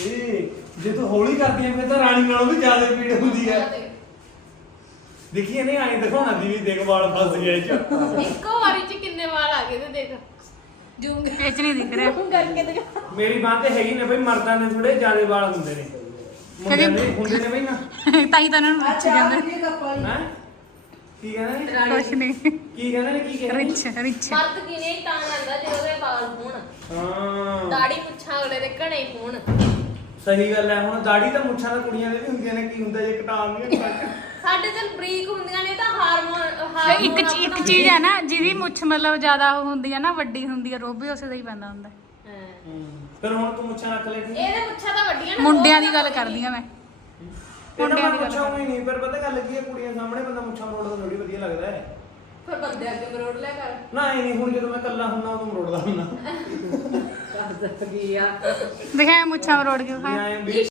ਇਹ ਜੇ ਤੂੰ ਹੌਲੀ ਕਰਦੀ ਐ ਫਿਰ ਤਾਂ ਰਾਣੀ ਨਾਲੋਂ ਵੀ ਜ਼ਿਆਦਾ ਪੀੜ ਹੁੰਦੀ ਐ। ਦੇਖੀ ਇਹਨੇ ਆਏ ਦਿਖਾਉਣਾ ਦੀ ਵੀ ਦੇਖ ਵਾਲ ਫਸ ਗਿਆ ਇਹ ਚ। ਇੱਕੋ ਵਾਰੀ ਚ ਕਿੰਨੇ ਵਾਲ ਆ ਗਏ ਤੇ ਦੇਖ। ਜੂਮ ਇਹ ਚ ਨਹੀਂ ਦਿਖ ਰਿਹਾ। ਕਰਕੇ ਦਿਖਾ। ਮੇਰੀ ਬਾਤ ਤੇ ਹੈਗੀ ਨੇ ਬਈ ਮਰਦਾਂ ਦੇ ਥੋੜੇ ਜ਼ਿਆਦਾ ਵਾਲ ਹੁੰਦੇ ਨੇ। ਮੁੰਡਿਆਂ ਦੇ ਹੁੰਦੇ ਨੇ ਬਈ ਨਾ। ਤਾਂ ਹੀ ਤਾਂ ਇਹਨਾਂ ਨੂੰ ਅੱਛਾ ਜਾਂਦੇ। ਇਹ ਕੱਪਾ ਹੈ? ਕੀ ਕਹਿੰਦੇ ਨੇ? ਕੁਛ ਨਹੀਂ। ਕੀ ਕਹਿੰਦੇ ਨੇ ਕੀ ਕਹਿੰਦੇ ਨੇ? ਰਿਚ ਰਿਚ ਮਰਦ ਕਿਨੇ ਹੀ ਤਾਂ ਲੈਂਦਾ ਜੇ ਉਹਦੇ ਵਾਲ ਹੋਣ। ਹਾਂ। ਦਾੜੀ ਪੁੱਛਾਂ ਅਗਲੇ ਦੇ ਘਣੇ ਹੋਣ। ਸਹੀ ਗੱਲ ਹੈ ਹੁਣ ਦਾੜੀ ਤਾਂ ਮੁੱਛਾਂ ਤਾਂ ਕੁੜੀਆਂ ਦੇ ਵੀ ਹੁੰਦੀਆਂ ਨੇ ਕੀ ਹੁੰਦਾ ਜੇ ਕਟਾਉਣ ਨਹੀਂ ਸਾਡੇ ਚੱਲ ਬਰੀਕ ਹੁੰਦੀਆਂ ਨੇ ਤਾਂ ਹਾਰਮੋਨ ਹਾਰਮੋਨ ਇੱਕ ਚੀ- ਇੱਕ ਚੀਜ਼ ਹੈ ਨਾ ਜਿਹਦੀ ਮੁੱਛ ਮਤਲਬ ਜ਼ਿਆਦਾ ਉਹ ਹੁੰਦੀ ਹੈ ਨਾ ਵੱਡੀ ਹੁੰਦੀ ਹੈ ਰੋਬ ਵੀ ਉਸੇ ਦਾ ਹੀ ਪੈਂਦਾ ਹੁੰਦਾ। ਫਿਰ ਹੁਣ ਤੂੰ ਮੁੱਛਾਂ ਰੱਖ ਲੈ ਠੀਕ ਇਹਦੇ ਮੁੱਛਾਂ ਤਾਂ ਵੱਡੀਆਂ ਨੇ ਮੁੰਡਿਆਂ ਦੀ ਗੱਲ ਕਰਦੀ ਆ ਮੈਂ। ਮੁੰਡਿਆਂ ਮੁੰਡਿਆਂ ਦੀ ਦੀ ਗੱਲ ਮੁੱਛਾਂ ਹੋਈ ਨਹੀਂ ਪਰ ਪਤਾ ਗੱਲ ਕੀ ਹੈ ਕੁੜੀਆਂ ਸਾਹਮਣੇ ਬੰਦਾ ਮੁੱਛਾਂ ਮੋੜਦਾ ਥੋੜੀ ਵਧੀਆ ਲੱਗਦਾ ਹੈ। ਫਿਰ ਬੰਦੇ ਅੱਗੇ ਮਰੋੜ ਲਿਆ ਕਰ। ਨਾ ਇਹ ਨਹੀਂ ਹੁਣ ਜਦੋਂ ਮੈਂ ਇਕੱਲਾ ਹੁੰਦਾ ਉਦੋਂ ਮਰੋੜਦਾ ਹੁੰਦਾ। ਦਿੱਤੀ ਆ। ਦਿਖਾਇਆ ਮੁੱਛਾਂ ਮਰੋੜ ਕੇ ਦਿਖਾਇਆ ਐਂ ਵੀ